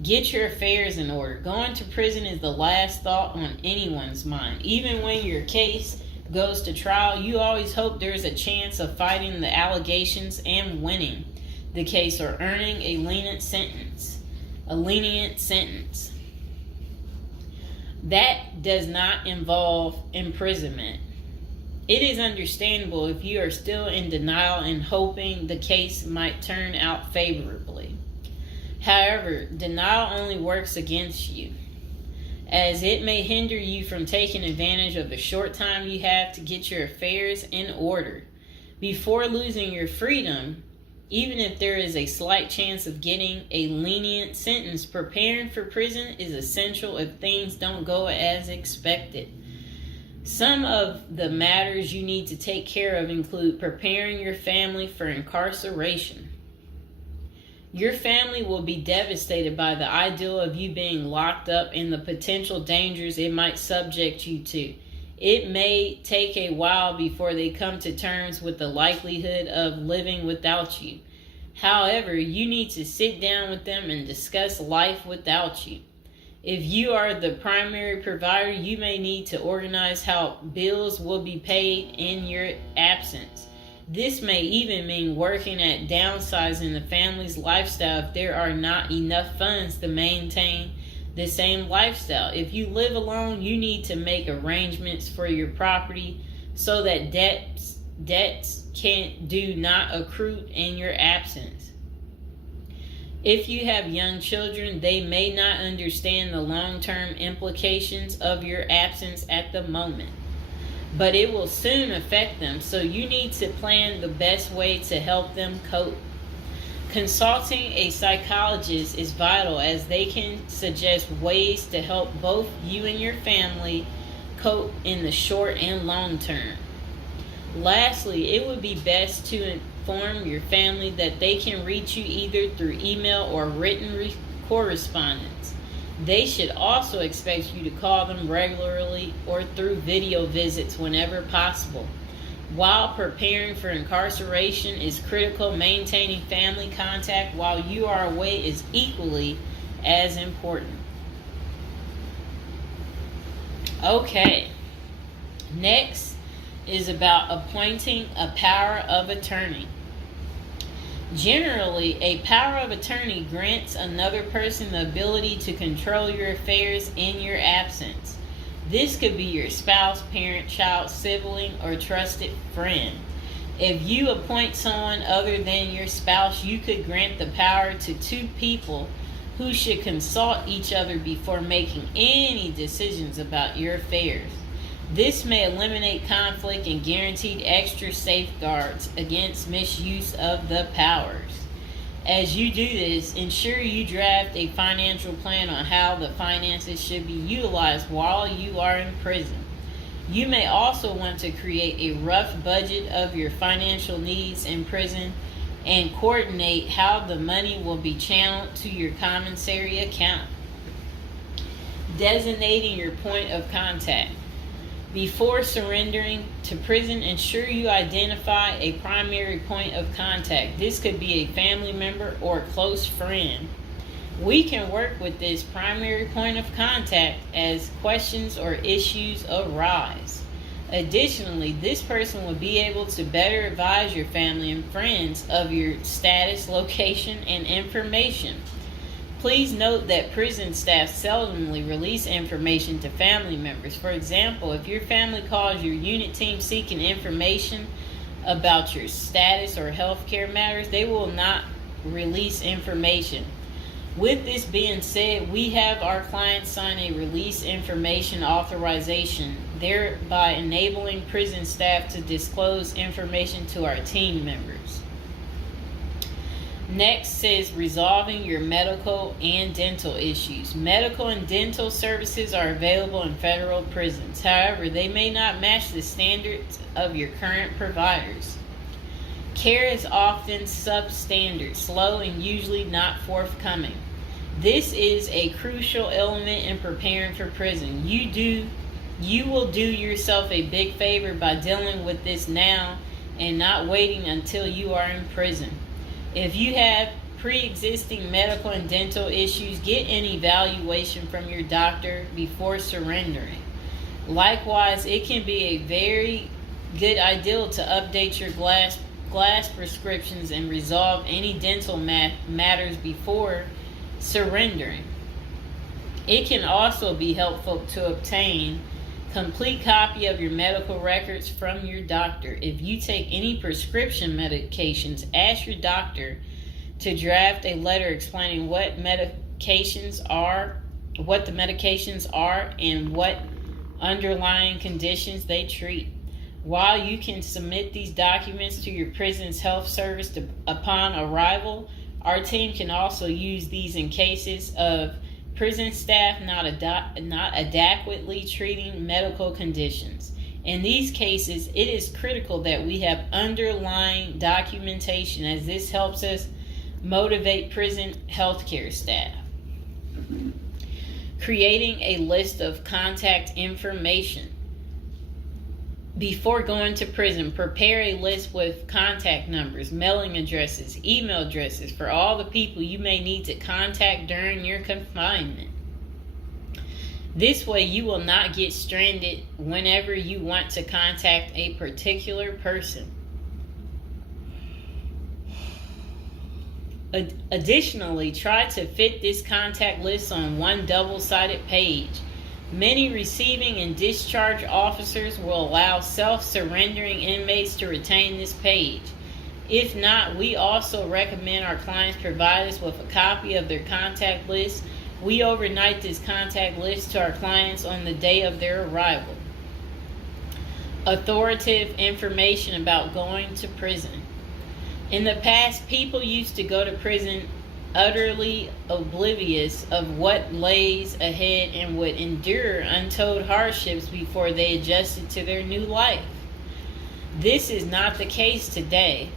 Get your affairs in order. Going to prison is the last thought on anyone's mind. Even when your case goes to trial, you always hope there's a chance of fighting the allegations and winning the case or earning a lenient sentence. a lenient sentence. That does not involve imprisonment. It is understandable if you are still in denial and hoping the case might turn out favorably. However, denial only works against you, as it may hinder you from taking advantage of the short time you have to get your affairs in order before losing your freedom. Even if there is a slight chance of getting a lenient sentence, preparing for prison is essential if things don't go as expected. Some of the matters you need to take care of include preparing your family for incarceration. Your family will be devastated by the idea of you being locked up and the potential dangers it might subject you to. It may take a while before they come to terms with the likelihood of living without you. However, you need to sit down with them and discuss life without you. If you are the primary provider, you may need to organize how bills will be paid in your absence. This may even mean working at downsizing the family's lifestyle if there are not enough funds to maintain the same lifestyle. If you live alone, you need to make arrangements for your property so that debts do not accrue in your absence. If you have young children, they may not understand the long-term implications of your absence at the moment, but it will soon affect them, so you need to plan the best way to help them cope. Consulting a psychologist is vital, as they can suggest ways to help both you and your family cope in the short and long term. Lastly, it would be best to inform your family that they can reach you either through email or written correspondence. They should also expect you to call them regularly or through video visits whenever possible. While preparing for incarceration is critical, maintaining family contact while you are away is equally as important. Okay, next is about appointing a power of attorney. Generally, a power of attorney grants another person the ability to control your affairs in your absence. This could be your spouse, parent, child, sibling, or trusted friend. If you appoint someone other than your spouse, you could grant the power to two people who should consult each other before making any decisions about your affairs. This may eliminate conflict and guarantee extra safeguards against misuse of the powers. As you do this, ensure you draft a financial plan on how the finances should be utilized while you are in prison. You may also want to create a rough budget of your financial needs in prison and coordinate how the money will be channeled to your commissary account. Designating your point of contact. Before surrendering to prison, ensure you identify a primary point of contact. This could be a family member or a close friend. We can work with this primary point of contact as questions or issues arise. Additionally, this person will be able to better advise your family and friends of your status, location, and information. Please note that prison staff seldomly release information to family members. For example, if your family calls your unit team seeking information about your status or healthcare matters, they will not release information. With this being said, we have our clients sign a release information authorization, thereby enabling prison staff to disclose information to our team members. Next is resolving your medical and dental issues. Medical and dental services are available in federal prisons. However, they may not match the standards of your current providers. Care is often substandard, slow, and usually not forthcoming. This is a crucial element in preparing for prison. You will do yourself a big favor by dealing with this now and not waiting until you are in prison. If you have pre-existing medical and dental issues, get an evaluation from your doctor before surrendering. Likewise, it can be a very good idea to update your glass prescriptions and resolve any dental matters before surrendering. It can also be helpful to obtain complete copy of your medical records from your doctor. If you take any prescription medications, ask your doctor to draft a letter explaining what the medications are, and what underlying conditions they treat. While you can submit these documents to your prison's health service upon arrival, our team can also use these in cases of prison staff not adequately treating medical conditions. In these cases, it is critical that we have underlying documentation, as this helps us motivate prison healthcare staff. Creating a list of contact information. Before going to prison, prepare a list with contact numbers, mailing addresses, email addresses for all the people you may need to contact during your confinement. This way, you will not get stranded whenever you want to contact a particular person. Additionally, try to fit this contact list on one double-sided page. Many receiving and discharge officers will allow self-surrendering inmates to retain this page. If not, we also recommend our clients provide us with a copy of their contact list. We overnight this contact list to our clients on the day of their arrival. Authoritative information about going to prison. In the past, people used to go to prison utterly oblivious of what lays ahead and would endure untold hardships before they adjusted to their new life. This is not the case today.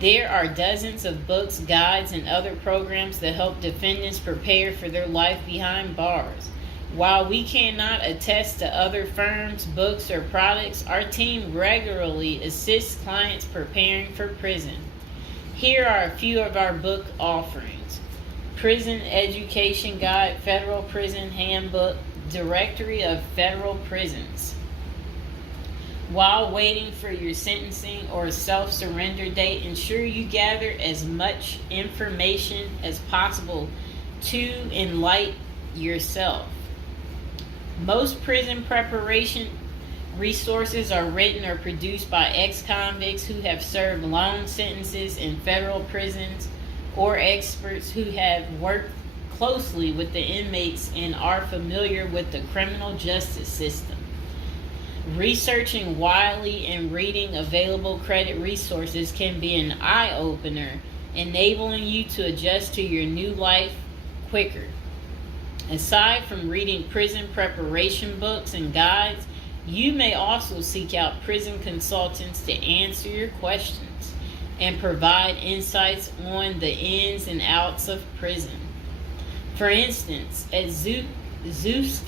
There are dozens of books, guides, and other programs that help defendants prepare for their life behind bars. While we cannot attest to other firms, books, or products, our team regularly assists clients preparing for prison. Here are a few of our book offerings: Prison Education Guide, Federal Prison Handbook, Directory of Federal Prisons. While waiting for your sentencing or self-surrender date, ensure you gather as much information as possible to enlighten yourself. Most prison preparation resources are written or produced by ex-convicts who have served long sentences in federal prisons, or experts who have worked closely with the inmates and are familiar with the criminal justice system. Researching widely and reading available credit resources can be an eye-opener, enabling you to adjust to your new life quicker. Aside from reading prison preparation books and guides, you may also seek out prison consultants to answer your questions and provide insights on the ins and outs of prison. For instance, at Zeus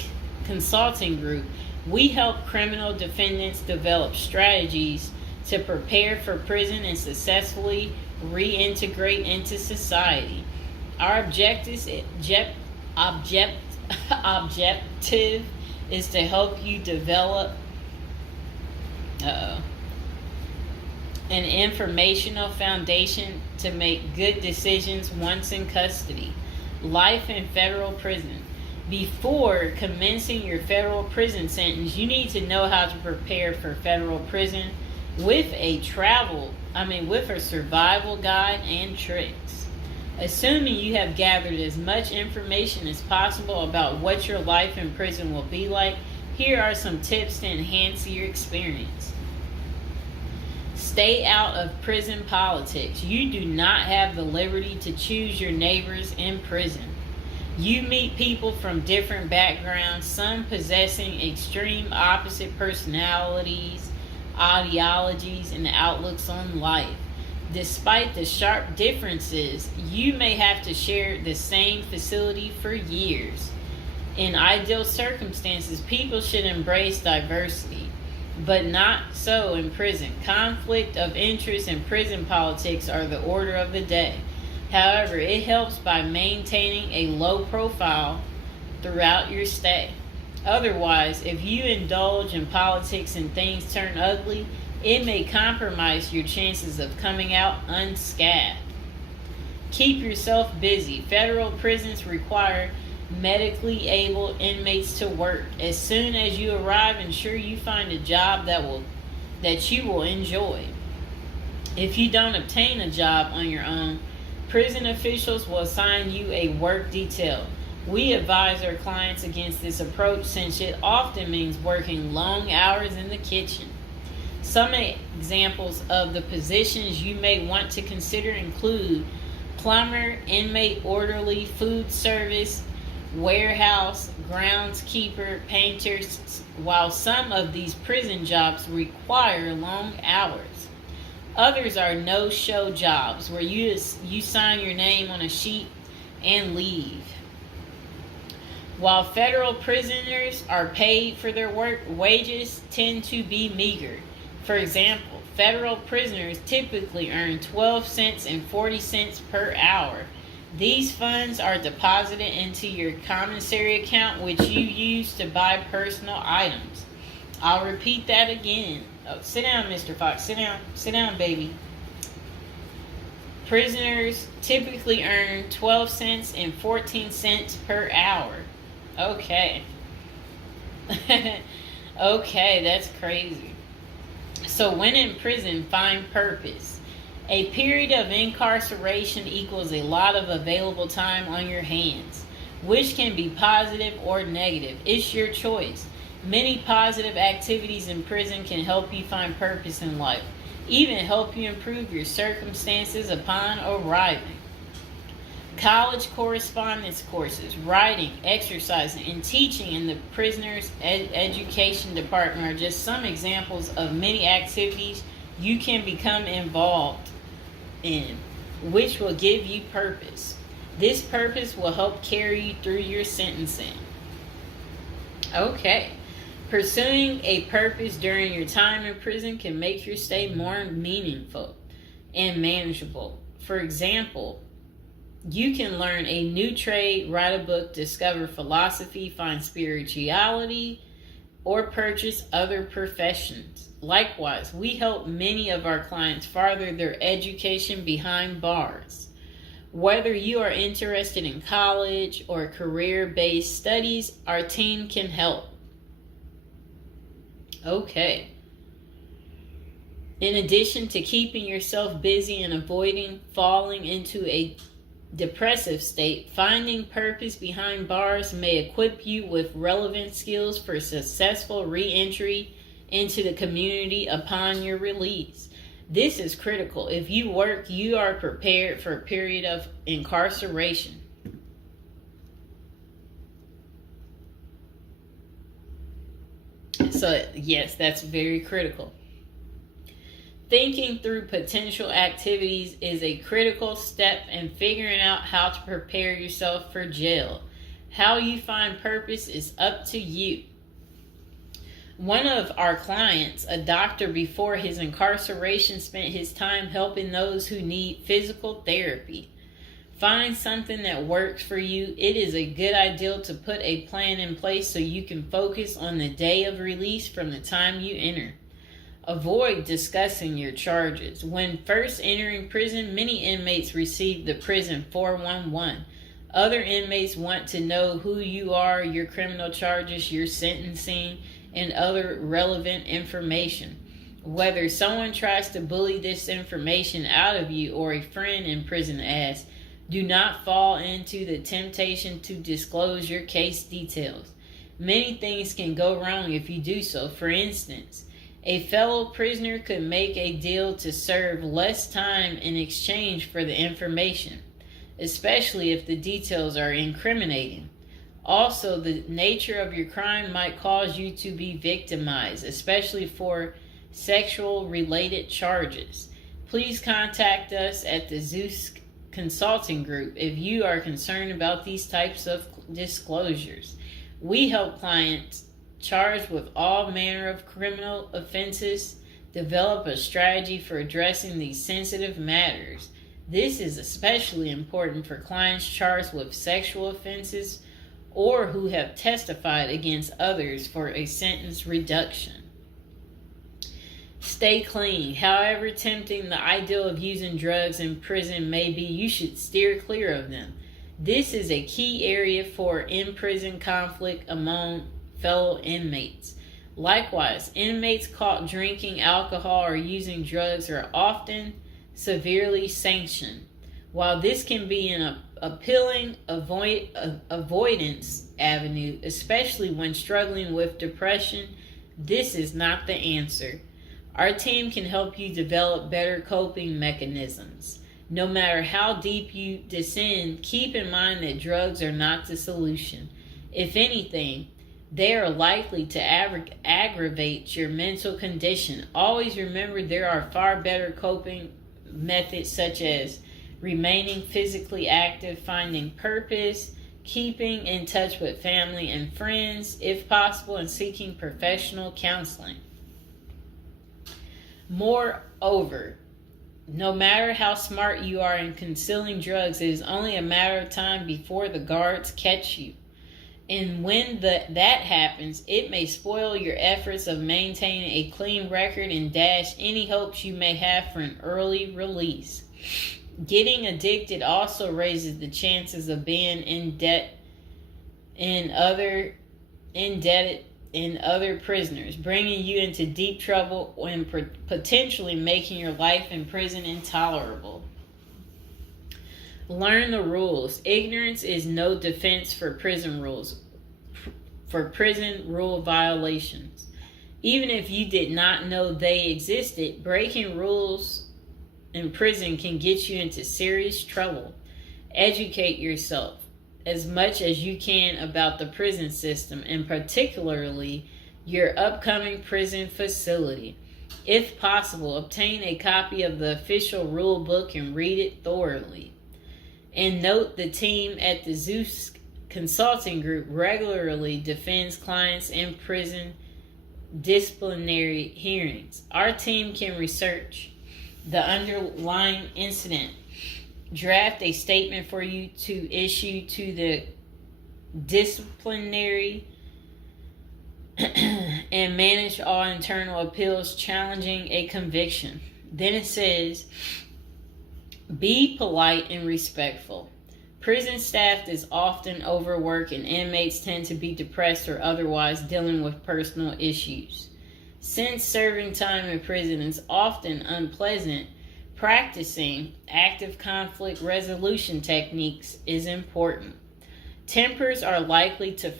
Consulting Group, we help criminal defendants develop strategies to prepare for prison and successfully reintegrate into society. Our objective is to help you develop an informational foundation to make good decisions once in custody. Life in federal prison. Before commencing your federal prison sentence, you need to know how to prepare for federal prison with a survival guide and tricks. Assuming you have gathered as much information as possible about what your life in prison will be like, here are some tips to enhance your experience. Stay out of prison politics. You do not have the liberty to choose your neighbors in prison. You meet people from different backgrounds, some possessing extreme opposite personalities, ideologies, and outlooks on life. Despite the sharp differences, you may have to share the same facility for years. In ideal circumstances, people should embrace diversity, but not so in prison. Conflict of interest and prison politics are the order of the day. However, it helps by maintaining a low profile throughout your stay. Otherwise, if you indulge in politics and things turn ugly, it may compromise your chances of coming out unscathed. Keep yourself busy. Federal prisons require medically able inmates to work. As soon as you arrive, ensure you find a job that you will enjoy. If you don't obtain a job on your own, prison officials will assign you a work detail. We advise our clients against this approach since it often means working long hours in the kitchen. Some examples of the positions you may want to consider include plumber, inmate orderly, food service, warehouse, groundskeeper, painters, while some of these prison jobs require long hours. Others are no-show jobs where you sign your name on a sheet and leave. While federal prisoners are paid for their work, wages tend to be meager. For example, federal prisoners typically earn 12 cents and 40 cents per hour. These funds are deposited into your commissary account, which you use to buy personal items. I'll repeat that again. Oh, sit down, Mr. Fox. Sit down. Sit down, baby. Prisoners typically earn 12 cents and 14 cents per hour. Okay. Okay, that's crazy. So when in prison, find purpose. A period of incarceration equals a lot of available time on your hands, which can be positive or negative. It's your choice. Many positive activities in prison can help you find purpose in life, even help you improve your circumstances upon arriving. College correspondence courses, writing, exercising, and teaching in the prisoner's education department are just some examples of many activities you can become involved in, which will give you purpose. This purpose will help carry you through your sentencing. Okay. Pursuing a purpose during your time in prison can make your stay more meaningful and manageable. For example, you can learn a new trade, write a book, discover philosophy, find spirituality, or purchase other professions. Likewise, we help many of our clients further their education behind bars. Whether you are interested in college or career-based studies, our team can help. Okay. In addition to keeping yourself busy and avoiding falling into a depressive state, finding purpose behind bars may equip you with relevant skills for successful re-entry into the community upon your release. This is critical. If you work, you are prepared for a period of incarceration. So, yes, that's very critical. Thinking through potential activities is a critical step in figuring out how to prepare yourself for jail. How you find purpose is up to you. One of our clients, a doctor before his incarceration, spent his time helping those who need physical therapy. Find something that works for you. It is a good idea to put a plan in place so you can focus on the day of release from the time you enter. Avoid discussing your charges. When first entering prison, many inmates receive the prison 411. Other inmates want to know who you are, your criminal charges, your sentencing, and other relevant information. Whether someone tries to bully this information out of you or a friend in prison asks, do not fall into the temptation to disclose your case details. Many things can go wrong if you do so. For instance, a fellow prisoner could make a deal to serve less time in exchange for the information, especially if the details are incriminating. Also, the nature of your crime might cause you to be victimized, especially for sexual-related charges. Please contact us at the Zeus Consulting Group if you are concerned about these types of disclosures. We help clients charged with all manner of criminal offenses develop a strategy for addressing these sensitive matters. This is especially important for clients charged with sexual offenses or who have testified against others for a sentence reduction. Stay clean. However tempting the ideal of using drugs in prison may be, you should steer clear of them. This is a key area for in-prison conflict among fellow inmates. Likewise, inmates caught drinking alcohol or using drugs are often severely sanctioned. While this can be an appealing avoidance avenue, especially when struggling with depression, this is not the answer. Our team can help you develop better coping mechanisms. No matter how deep you descend, keep in mind that drugs are not the solution. If anything, they are likely to aggravate your mental condition. Always remember there are far better coping methods such as remaining physically active, finding purpose, keeping in touch with family and friends, if possible, and seeking professional counseling. Moreover, no matter how smart you are in concealing drugs, it is only a matter of time before the guards catch you. And when that happens, it may spoil your efforts of maintaining a clean record and dash any hopes you may have for an early release. Getting addicted also raises the chances of being indebted in other prisoners, bringing you into deep trouble and potentially making your life in prison intolerable. Learn the rules. Ignorance is no defense for prison rules, for prison rule violations. Even if you did not know they existed, breaking rules in prison can get you into serious trouble. Educate yourself as much as you can about the prison system, and particularly your upcoming prison facility. If possible, obtain a copy of the official rule book and read it thoroughly. And note, the team at the Zeus Consulting Group regularly defends clients in prison disciplinary hearings. Our team can research the underlying incident, draft a statement for you to issue to the disciplinary, and manage all internal appeals challenging a conviction. Then it says, be polite and respectful. Prison staff is often overworked and inmates tend to be depressed or otherwise dealing with personal issues. Since serving time in prison is often unpleasant, practicing active conflict resolution techniques is important. Tempers are likely to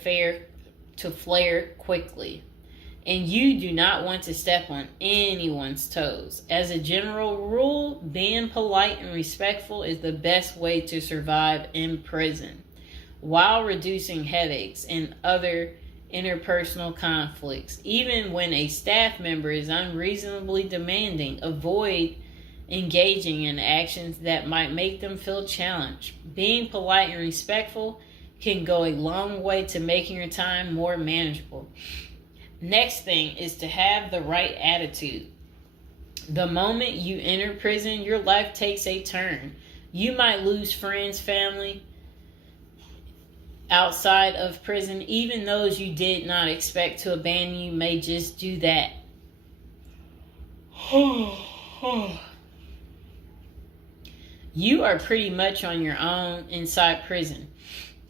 flare quickly, and you do not want to step on anyone's toes. As a general rule, being polite and respectful is the best way to survive in prison, while reducing headaches and other interpersonal conflicts. Even when a staff member is unreasonably demanding, avoid engaging in actions that might make them feel challenged. Being polite and respectful can go a long way to making your time more manageable. Next thing is to have the right attitude. The moment you enter prison, your life takes a turn. You might lose friends, family outside of prison. Even those you did not expect to abandon you may just do that. You are pretty much on your own inside prison.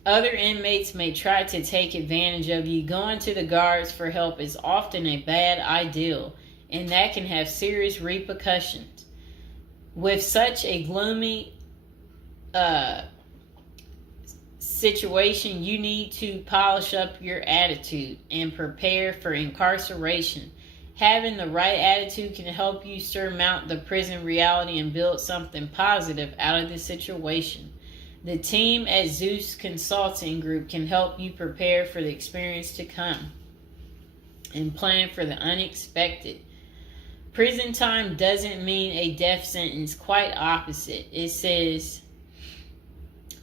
Other inmates may try to take advantage of you. Going to the guards for help is often a bad idea, and that can have serious repercussions. With such a gloomy situation, you need to polish up your attitude and prepare for incarceration. Having the right attitude can help you surmount the prison reality and build something positive out of the situation. The team at Zeus Consulting Group can help you prepare for the experience to come and plan for the unexpected. Prison time doesn't mean a death sentence, quite opposite. It says,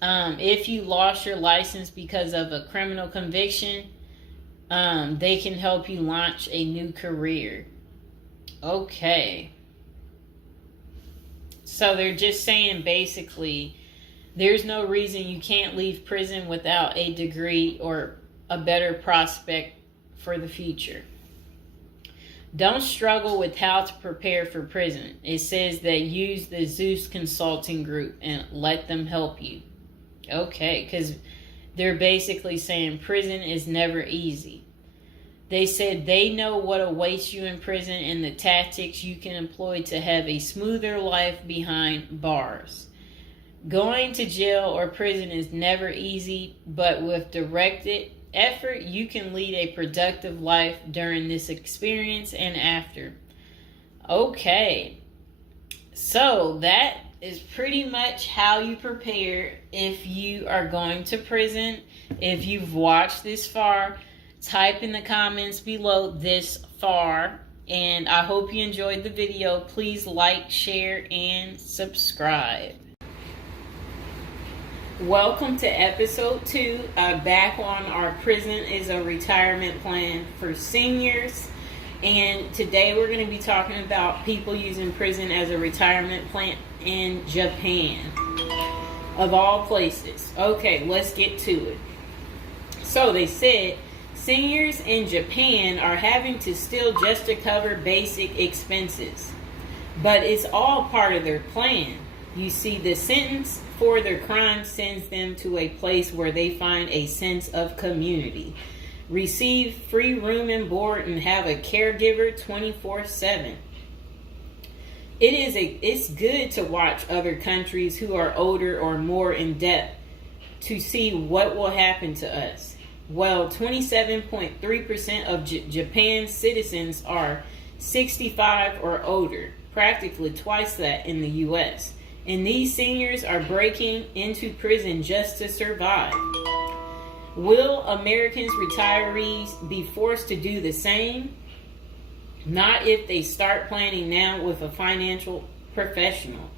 if you lost your license because of a criminal conviction, they can help you launch a new career. Okay. So they're just saying basically, there's no reason you can't leave prison without a degree or a better prospect for the future. Don't struggle with how to prepare for prison. It says that use the Zeus Consulting Group and let them help you. Okay, because they're basically saying prison is never easy. They said they know what awaits you in prison and the tactics you can employ to have a smoother life behind bars. Going to jail or prison is never easy, but with directed effort, you can lead a productive life during this experience and after. Okay, so that is pretty much how you prepare if you are going to prison. If you've watched this far, type in the comments below this far, and I hope you enjoyed the video. Please like, share, and subscribe. Welcome to episode 2, back on our prison is a retirement plan for seniors. And today we're going to be talking about people using prison as a retirement plan in Japan, of all places. Okay, let's get to it. So they said seniors in Japan are having to steal just to cover basic expenses, but it's all part of their plan. You see, the sentence for their crime sends them to a place where they find a sense of community, receive free room and board, and have a caregiver 24/7. It's good to watch other countries who are older or more in depth to see what will happen to us. Well, 27.3% of Japan's citizens are 65 or older, practically twice that in the U.S., and these seniors are breaking into prison just to survive. Will Americans retirees be forced to do the same? Not if they start planning now with a financial professional.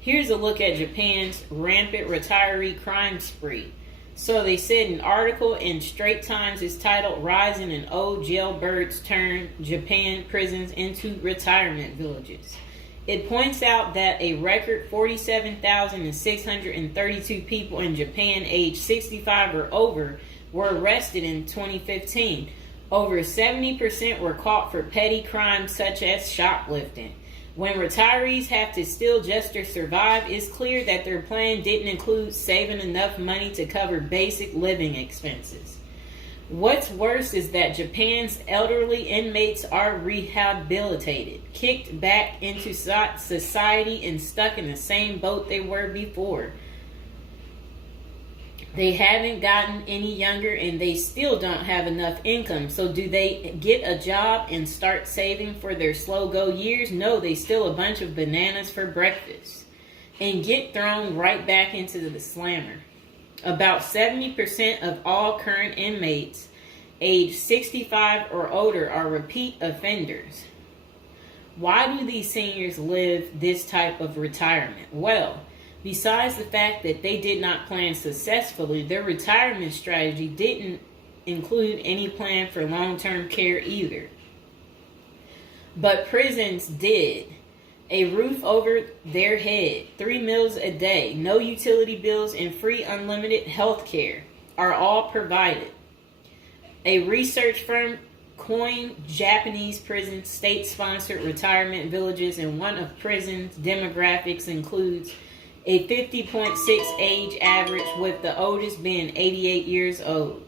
Here's a look at Japan's rampant retiree crime spree. So they said an article in Straits Times is titled "Rising in Old Jailbirds Turn Japan Prisons into Retirement Villages." It points out that a record 47,632 people in Japan aged 65 or over were arrested in 2015. Over 70% were caught for petty crimes such as shoplifting. When retirees have to steal just to survive, it's clear that their plan didn't include saving enough money to cover basic living expenses. What's worse is that Japan's elderly inmates are rehabilitated, kicked back into society, and stuck in the same boat they were before. They haven't gotten any younger, and they still don't have enough income. So do they get a job and start saving for their slow-go years? No, they steal a bunch of bananas for breakfast and get thrown right back into the slammer. About 70% of all current inmates age 65 or older are repeat offenders. Why do these seniors live this type of retirement? Well, besides the fact that they did not plan successfully, their retirement strategy didn't include any plan for long-term care either. But prisons did. A roof over their head, 3 meals a day, no utility bills, and free unlimited health care are all provided. A research firm coined Japanese prison state-sponsored retirement villages, and one of prison's demographics includes a 50.6 age average, with the oldest being 88 years old.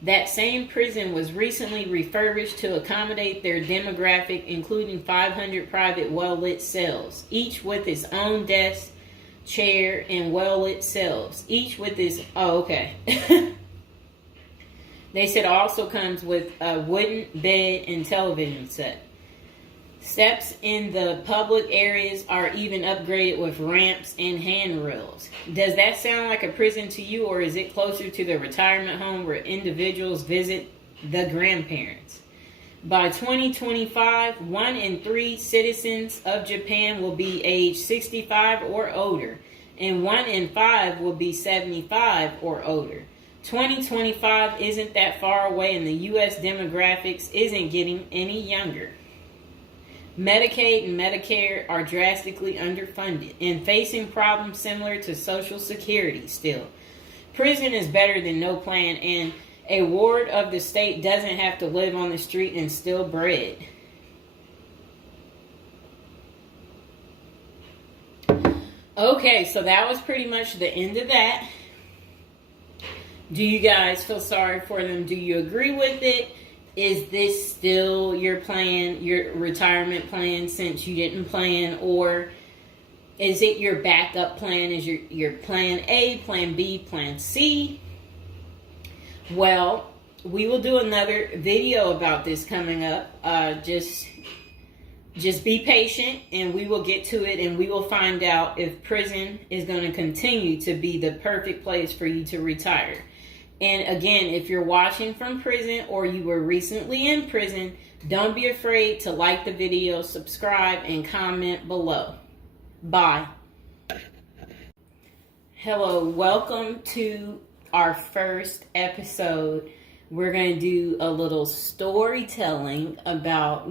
That same prison was recently refurbished to accommodate their demographic, including 500 private well-lit cells, each with its own desk, chair, and well-lit cells, each with its... Oh, okay. They said also comes with a wooden bed and television set. Steps in the public areas are even upgraded with ramps and handrails. Does that sound like a prison to you, or is it closer to the retirement home where individuals visit the grandparents? By 2025, 1 in 3 citizens of Japan will be age 65 or older, and 1 in 5 will be 75 or older. 2025 isn't that far away, and the U.S. demographics isn't getting any younger. Medicaid and Medicare are drastically underfunded and facing problems similar to Social Security still. Prison is better than no plan, and a ward of the state doesn't have to live on the street and steal bread. Okay, so that was pretty much the end of that. Do you guys feel sorry for them? Do you agree with it? Is this still your plan, your retirement plan, since you didn't plan? Or is it your backup plan? Is your plan A, plan B, plan C? Well, we will do another video about this coming up. Just be patient, and we will get to it, and we will find out if prison is going to continue to be the perfect place for you to retire. And again, if you're watching from prison or you were recently in prison, don't be afraid to like the video, subscribe, and comment below. Bye. Hello, welcome to our first episode. We're going to do a little storytelling about,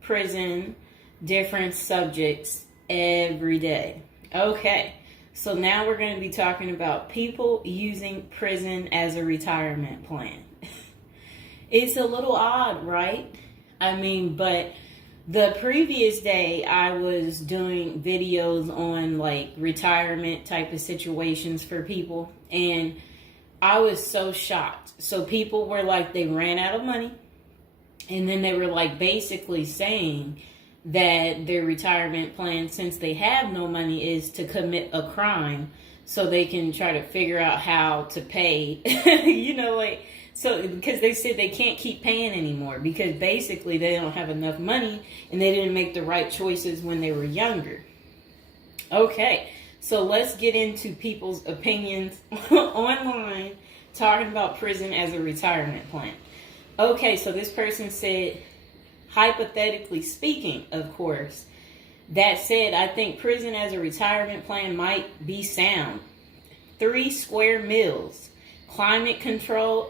prison, different subjects every day. Okay, so now we're going to be talking about people using prison as a retirement plan. It's a little odd, right? But the previous day I was doing videos on like retirement type of situations for people, and I was so shocked. So people were like, they ran out of money. And then they were like basically saying that their retirement plan, since they have no money, is to commit a crime so they can try to figure out how to pay, so because they said they can't keep paying anymore because basically they don't have enough money and they didn't make the right choices when they were younger. Okay, so let's get into people's opinions online talking about prison as a retirement plan. Okay, so this person said, hypothetically speaking, of course, that said, I think prison as a retirement plan might be sound. 3 square meals, climate control,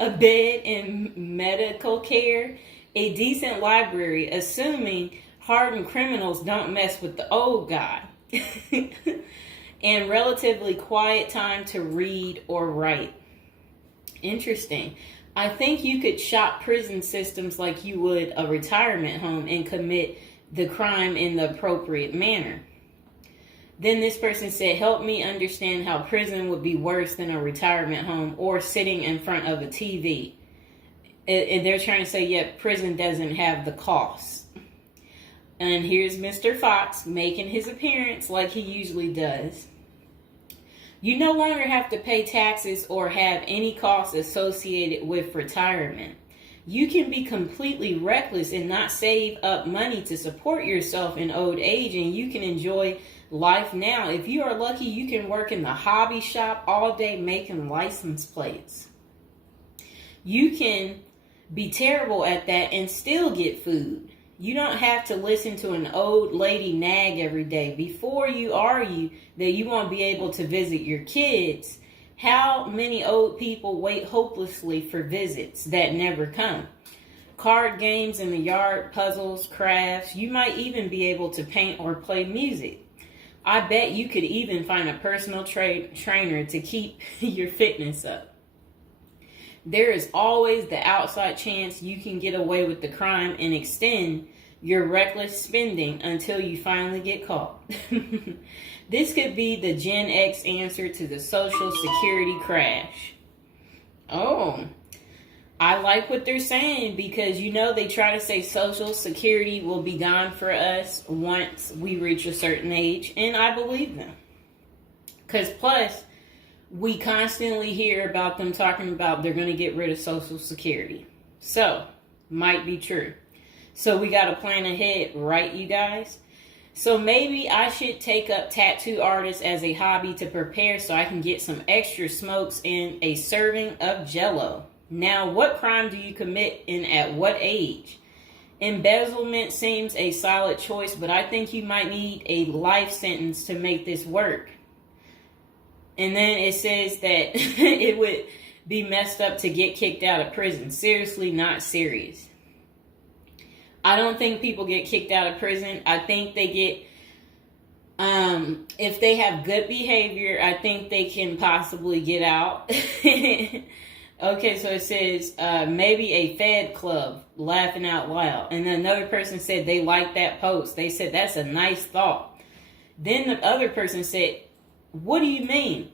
a bed and medical care, a decent library, assuming hardened criminals don't mess with the old guy, and relatively quiet time to read or write. Interesting. I think you could shop prison systems like you would a retirement home and commit the crime in the appropriate manner. Then this person said, help me understand how prison would be worse than a retirement home or sitting in front of a TV. And they're trying to say, yeah, prison doesn't have the costs. And here's Mr. Fox making his appearance like he usually does. You no longer have to pay taxes or have any costs associated with retirement. You can be completely reckless and not save up money to support yourself in old age, and you can enjoy life now. If you are lucky, you can work in the hobby shop all day making license plates. You can be terrible at that and still get food. You don't have to listen to an old lady nag every day. Before you argue that you won't be able to visit your kids, how many old people wait hopelessly for visits that never come? Card games in the yard, puzzles, crafts. You might even be able to paint or play music. I bet you could even find a personal trainer to keep your fitness up. There is always the outside chance you can get away with the crime and extend your reckless spending until you finally get caught. This could be the Gen X answer to the Social Security crash. Oh, I like what they're saying because, they try to say Social Security will be gone for us once we reach a certain age, and I believe them. Because plus, we constantly hear about them talking about they're going to get rid of Social Security. So, might be true. So we got to plan ahead, right, you guys? So maybe I should take up tattoo artists as a hobby to prepare so I can get some extra smokes and a serving of Jell-O. Now, what crime do you commit and at what age? Embezzlement seems a solid choice, but I think you might need a life sentence to make this work. And then it says that it would be messed up to get kicked out of prison. Seriously, not serious. I don't think people get kicked out of prison. I think they get, if they have good behavior, I think they can possibly get out. Okay, so it says maybe a Fed club, laughing out loud. And then another person said they liked that post. They said that's a nice thought. Then the other person said, what do you mean?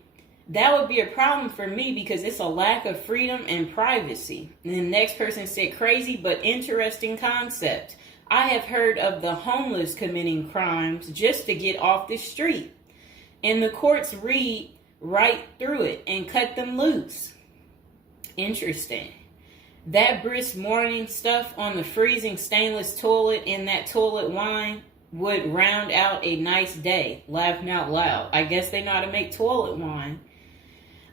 That would be a problem for me because it's a lack of freedom and privacy. And the next person said, crazy but interesting concept. I have heard of the homeless committing crimes just to get off the street. And the courts read right through it and cut them loose. Interesting. That brisk morning stuff on the freezing stainless toilet in that toilet wine would round out a nice day. Laughing out loud. I guess they know how to make toilet wine.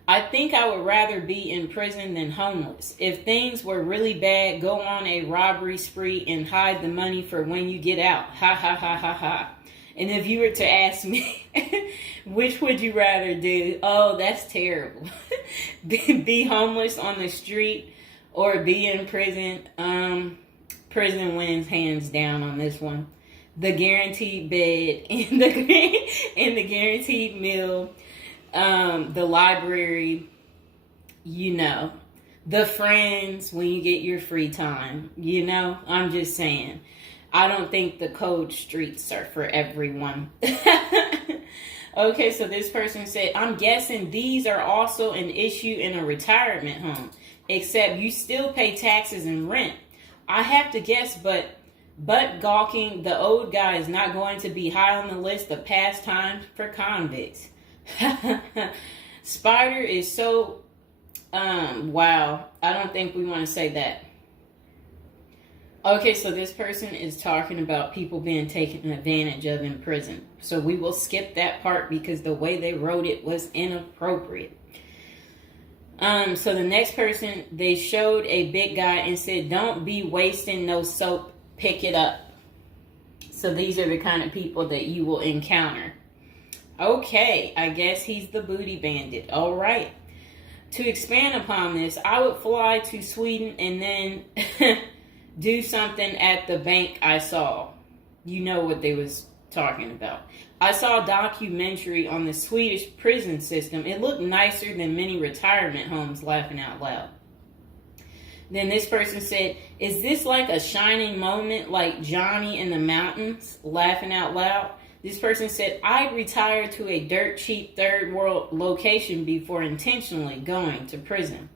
I think I would rather be in prison than homeless. If things were really bad, go on a robbery spree and hide the money for when you get out. Ha ha ha ha ha. And if you were to ask me, which would you rather do? Oh, that's terrible. Be homeless on the street or be in prison? Prison wins hands down on this one. The guaranteed bed and the guaranteed meal. The library, the friends when you get your free time, I'm just saying, I don't think the cold streets are for everyone. Okay, so this person said, I'm guessing these are also an issue in a retirement home, except you still pay taxes and rent. I have to guess, but gawking, the old guy is not going to be high on the list of pastimes for convicts. Spider is so wow. I don't think we want to say that. Okay, so this person is talking about people being taken advantage of in prison. So we will skip that part because the way they wrote it was inappropriate. So the next person, they showed a big guy and said, don't be wasting no soap, pick it up. So these are the kind of people that you will encounter. Okay, I guess he's the booty bandit. All right. To expand upon this, I would fly to Sweden and then do something at the bank I saw. You know what they was talking about. I saw a documentary on the Swedish prison system. It looked nicer than many retirement homes, laughing out loud. Then this person said, is this like a shining moment like Johnny in the Mountains, laughing out loud? This person said, I retired to a dirt cheap third world location before intentionally going to prison.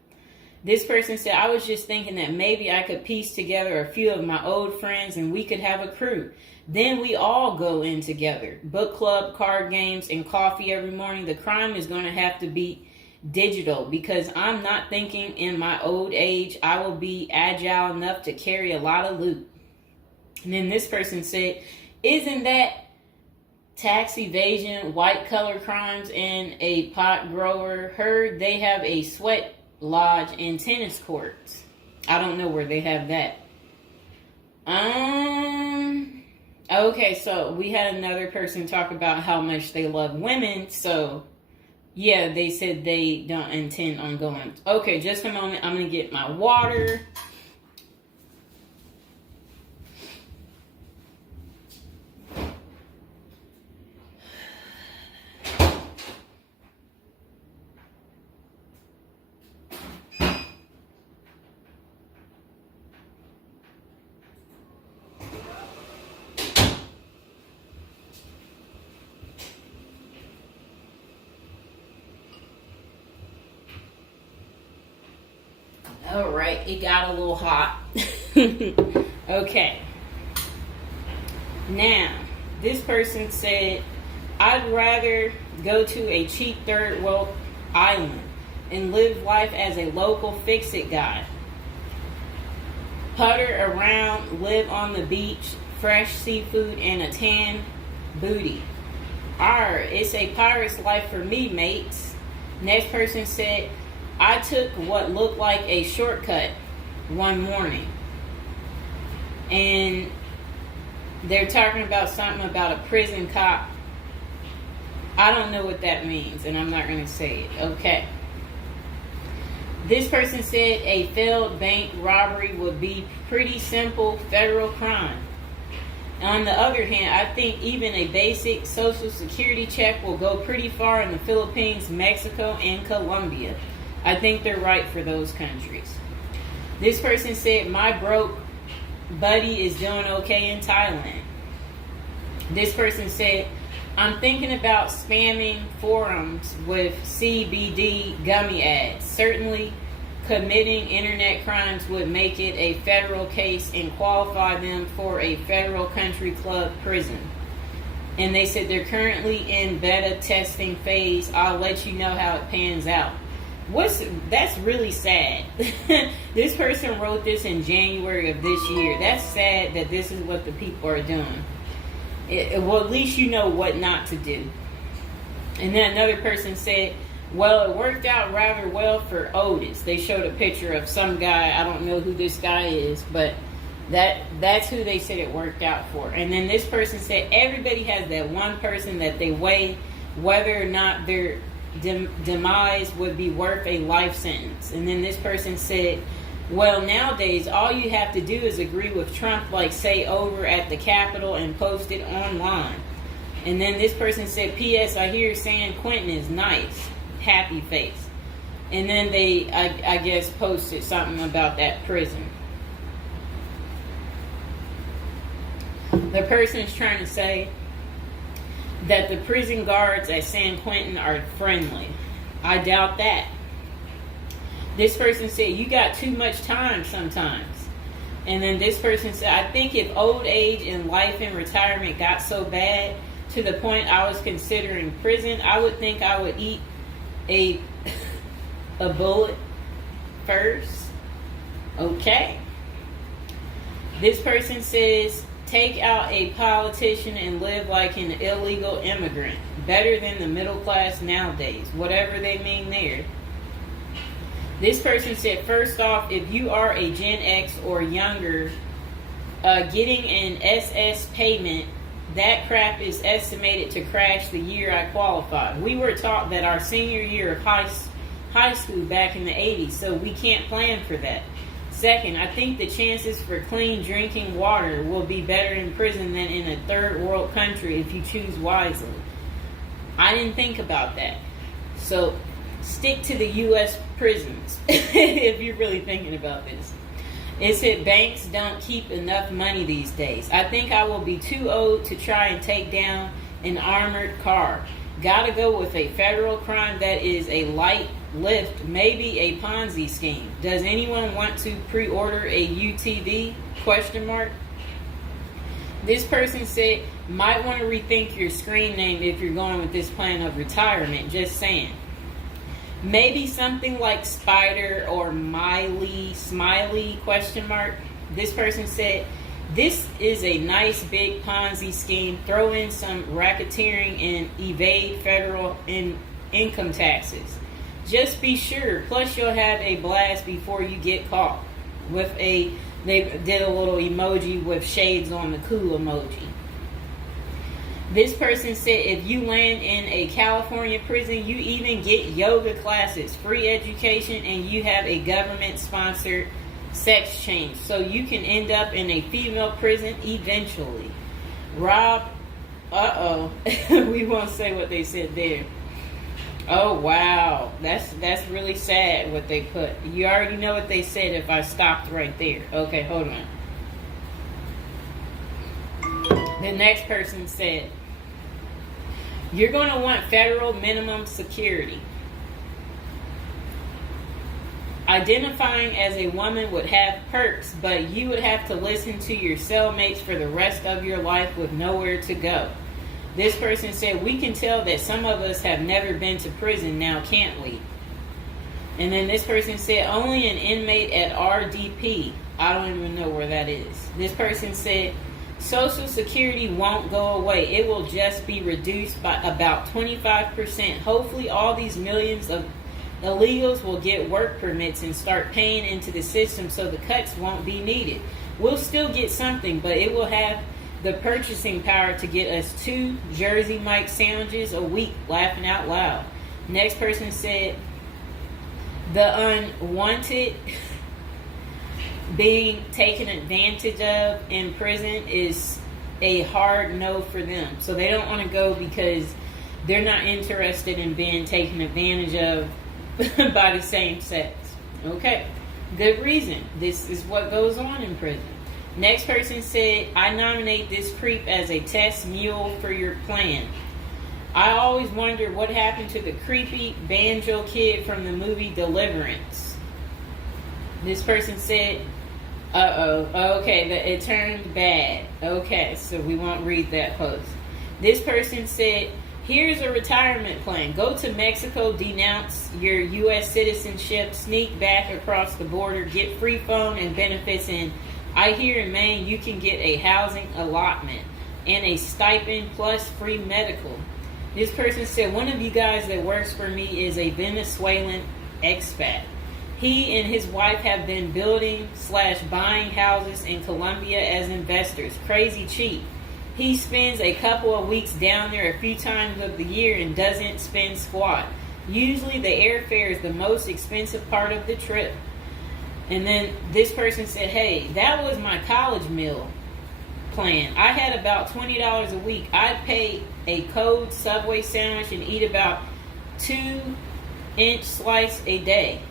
This person said, I was just thinking that maybe I could piece together a few of my old friends and we could have a crew. Then we all go in together. Book club, card games, and coffee every morning. The crime is going to have to be digital because I'm not thinking in my old age I will be agile enough to carry a lot of loot. And then this person said, isn't that tax evasion, white collar crimes, and a pot grower? Heard they have a sweat lodge and tennis courts. I don't know where they have that. Okay, so we had another person talk about how much they love women. So yeah, they said they don't intend on going. Okay, just a moment. I'm gonna get my water. All right, it got a little hot. Okay. Now, this person said, I'd rather go to a cheap third world island and live life as a local fix-it guy. Putter around, live on the beach, fresh seafood, and a tan booty. It's a pirate's life for me, mates. Next person said, I took what looked like a shortcut one morning. And they're talking about something about a prison cop. I don't know what that means, and I'm not going to say it. Okay. This person said a failed bank robbery would be pretty simple federal crime. On the other hand, I think even a basic social security check will go pretty far in the Philippines, Mexico, and Colombia. I think they're right for those countries. This person said, my broke buddy is doing okay in Thailand. This person said, I'm thinking about spamming forums with CBD gummy ads. Certainly, committing internet crimes would make it a federal case and qualify them for a federal country club prison. And they said they're currently in beta testing phase. I'll let you know how it pans out. That's really sad. This person wrote this in January of this year. That's sad that this is what the people are doing. Well, at least you know what not to do. And then another person said, well, it worked out rather well for Otis. They showed a picture of some guy. I don't know who this guy is, but that's who they said it worked out for. And then this person said everybody has that one person that they weigh whether or not their demise would be worth a life sentence. And then this person said, well, nowadays all you have to do is agree with Trump, like say over at the Capitol, and post it online. And then this person said, P.S. I hear San Quentin is nice. Happy face. And then they, I guess, posted something about that prison. The person is trying to say that the prison guards at San Quentin are friendly. I doubt that. This person said, you got too much time sometimes. And then this person said, I think if old age and life in retirement got so bad to the point I was considering prison, I would think I would eat a bullet first. Okay. This person says, take out a politician and live like an illegal immigrant. Better than the middle class nowadays. Whatever they mean there. This person said, first off, if you are a Gen X or younger, getting an SS payment, that crap is estimated to crash the year I qualified. We were taught that our senior year of high school back in the 80s, so we can't plan for that. Second, I think the chances for clean drinking water will be better in prison than in a third world country if you choose wisely. I didn't think about that. So stick to the U.S. prisons if you're really thinking about this. It said banks don't keep enough money these days. I think I will be too old to try and take down an armored car. Gotta go with a federal crime that is a light lift, maybe a Ponzi scheme. Does anyone want to pre-order a UTV? Question mark. This person said, might want to rethink your screen name if you're going with this plan of retirement. Just saying. Maybe something like Spider or Smiley, question mark. This person said, this is a nice big Ponzi scheme. Throw in some racketeering and evade federal income taxes. Just be sure. Plus you'll have a blast before you get caught. They did a little emoji with shades on the cool emoji. This person said if you land in a California prison, you even get yoga classes, free education, and you have a government-sponsored sex change. So you can end up in a female prison eventually. Rob, we won't say what they said there. Oh, wow. That's really sad what they put. You already know what they said if I stopped right there. Okay, hold on. The next person said, you're going to want federal minimum security. Identifying as a woman would have perks, but you would have to listen to your cellmates for the rest of your life with nowhere to go. This person said, we can tell that some of us have never been to prison now, can't we? And then this person said, only an inmate at RDP. I don't even know where that is. This person said, Social Security won't go away. It will just be reduced by about 25%. Hopefully all these millions of illegals will get work permits and start paying into the system so the cuts won't be needed. We'll still get something, but it will have the purchasing power to get us 2 Jersey Mike sandwiches a week, laughing out loud. Next person said, the unwanted being taken advantage of in prison is a hard no for them. So they don't want to go because they're not interested in being taken advantage of by the same sex. Okay, good reason. This is what goes on in prison. Next person said, I nominate this creep as a test mule for your plan. I always wonder what happened to the creepy banjo kid from the movie Deliverance. This person said, okay, it turned bad. Okay, so we won't read that post. This person said, here's a retirement plan. Go to Mexico, denounce your U.S. citizenship, sneak back across the border, get free phone and benefits, and I hear in Maine you can get a housing allotment and a stipend plus free medical. This person said, one of you guys that works for me is a Venezuelan expat. He and his wife have been building/buying houses in Colombia as investors. Crazy cheap. He spends a couple of weeks down there a few times of the year and doesn't spend squat. Usually the airfare is the most expensive part of the trip. And then this person said, hey, that was my college meal plan. I had about $20 a week. I'd pay a cold Subway sandwich and eat about 2-inch slice a day.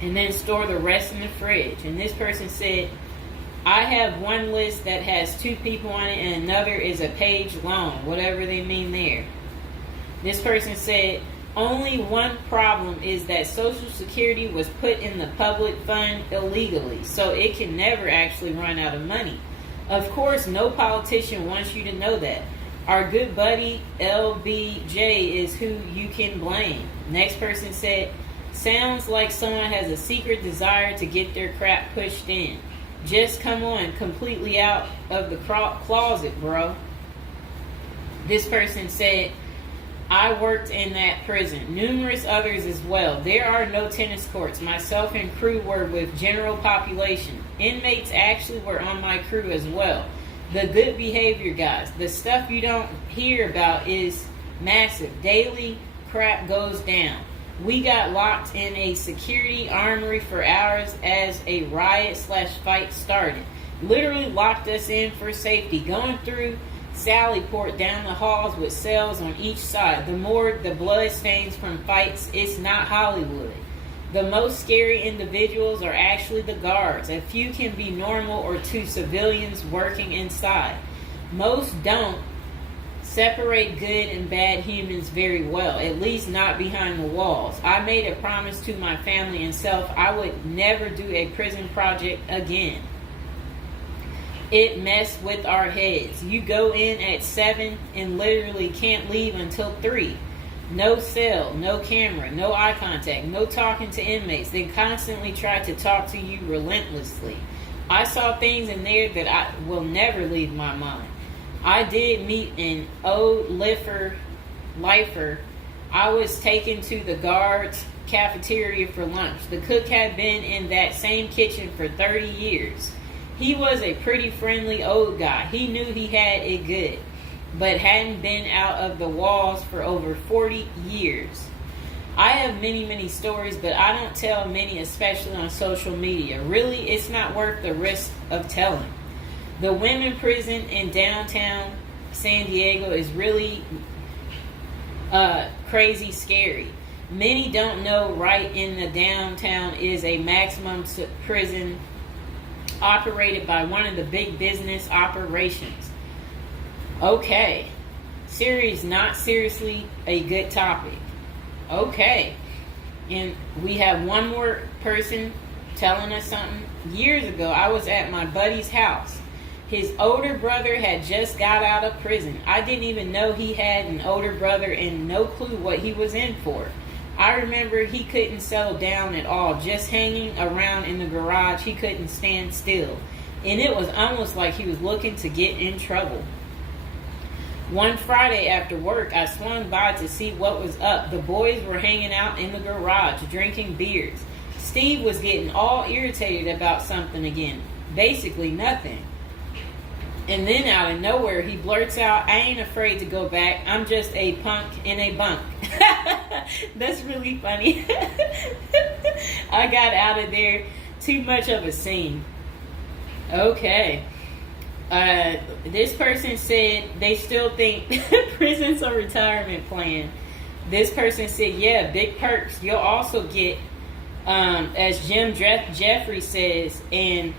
And then store the rest in the fridge. And this person said, I have one list that has 2 people on it and another is a page long, whatever they mean there. This person said, only one problem is that Social Security was put in the public fund illegally, so it can never actually run out of money. Of course, no politician wants you to know that. Our good buddy LBJ is who you can blame. Next person said, sounds like someone has a secret desire to get their crap pushed in. Just come on, completely out of the closet, bro. This person said, I worked in that prison. Numerous others as well. There are no tennis courts. Myself and crew were with general population. Inmates actually were on my crew as well. The good behavior guys. The stuff you don't hear about is massive. Daily crap goes down. We got locked in a security armory for hours as a riot/fight started. Literally locked us in for safety. Going through Sallyport down the halls with cells on each side. The more the blood stains from fights, it's not Hollywood. The most scary individuals are actually the guards. A few can be normal or 2 civilians working inside. Most don't separate good and bad humans very well, at least not behind the walls. I made a promise to my family and self I would never do a prison project again. It messed with our heads. You go in at 7 and literally can't leave until 3. No cell, no camera, no eye contact, no talking to inmates. They constantly try to talk to you relentlessly. I saw things in there that I will never leave my mind. I did meet an old lifer. I was taken to the guards' cafeteria for lunch. The cook had been in that same kitchen for 30 years. He was a pretty friendly old guy. He knew he had it good, but hadn't been out of the walls for over 40 years. I have many, many stories, but I don't tell many, especially on social media. Really, it's not worth the risk of telling. The women prison in downtown San Diego is really crazy scary. Many don't know right in the downtown is a maximum prison operated by one of the big business operations. Okay. Series not seriously a good topic. Okay. And we have one more person telling us something. Years ago, I was at my buddy's house. His older brother had just got out of prison. I didn't even know he had an older brother and no clue what he was in for. I remember he couldn't settle down at all, just hanging around in the garage. He couldn't stand still. And it was almost like he was looking to get in trouble. One Friday after work, I swung by to see what was up. The boys were hanging out in the garage, drinking beers. Steve was getting all irritated about something again. Basically nothing. And then out of nowhere, he blurts out, I ain't afraid to go back. I'm just a punk in a bunk. That's really funny. I got out of there. Too much of a scene. Okay. This person said they still think prison's a retirement plan. This person said, yeah, big perks. You'll also get, as Jim Jeffrey says, and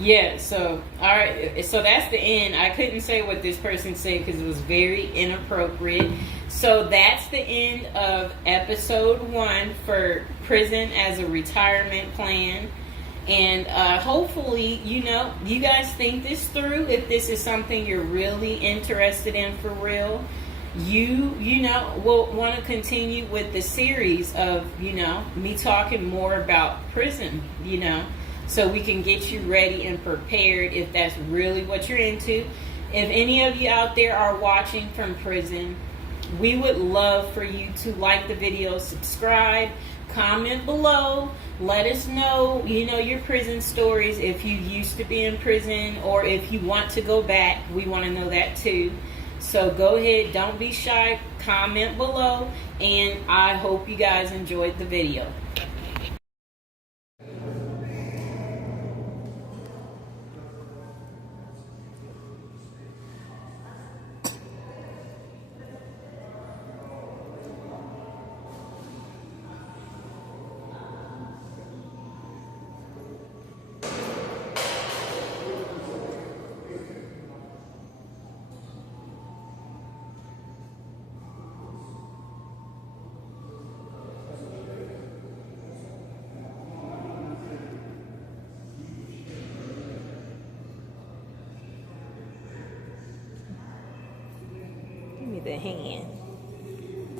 Yeah, so all right, so that's the end. I couldn't say what this person said because it was very inappropriate. So that's the end of episode 1 for prison as a retirement plan. And hopefully, you guys think this through. If this is something you're really interested in for real, will want to continue with the series of me talking more about prison. So we can get you ready and prepared if that's really what you're into. If any of you out there are watching from prison, we would love for you to like the video, subscribe, comment below, let us know your prison stories. If you used to be in prison or if you want to go back, we want to know that too. So go ahead, don't be shy, comment below, and I hope you guys enjoyed the video. Give me the hand.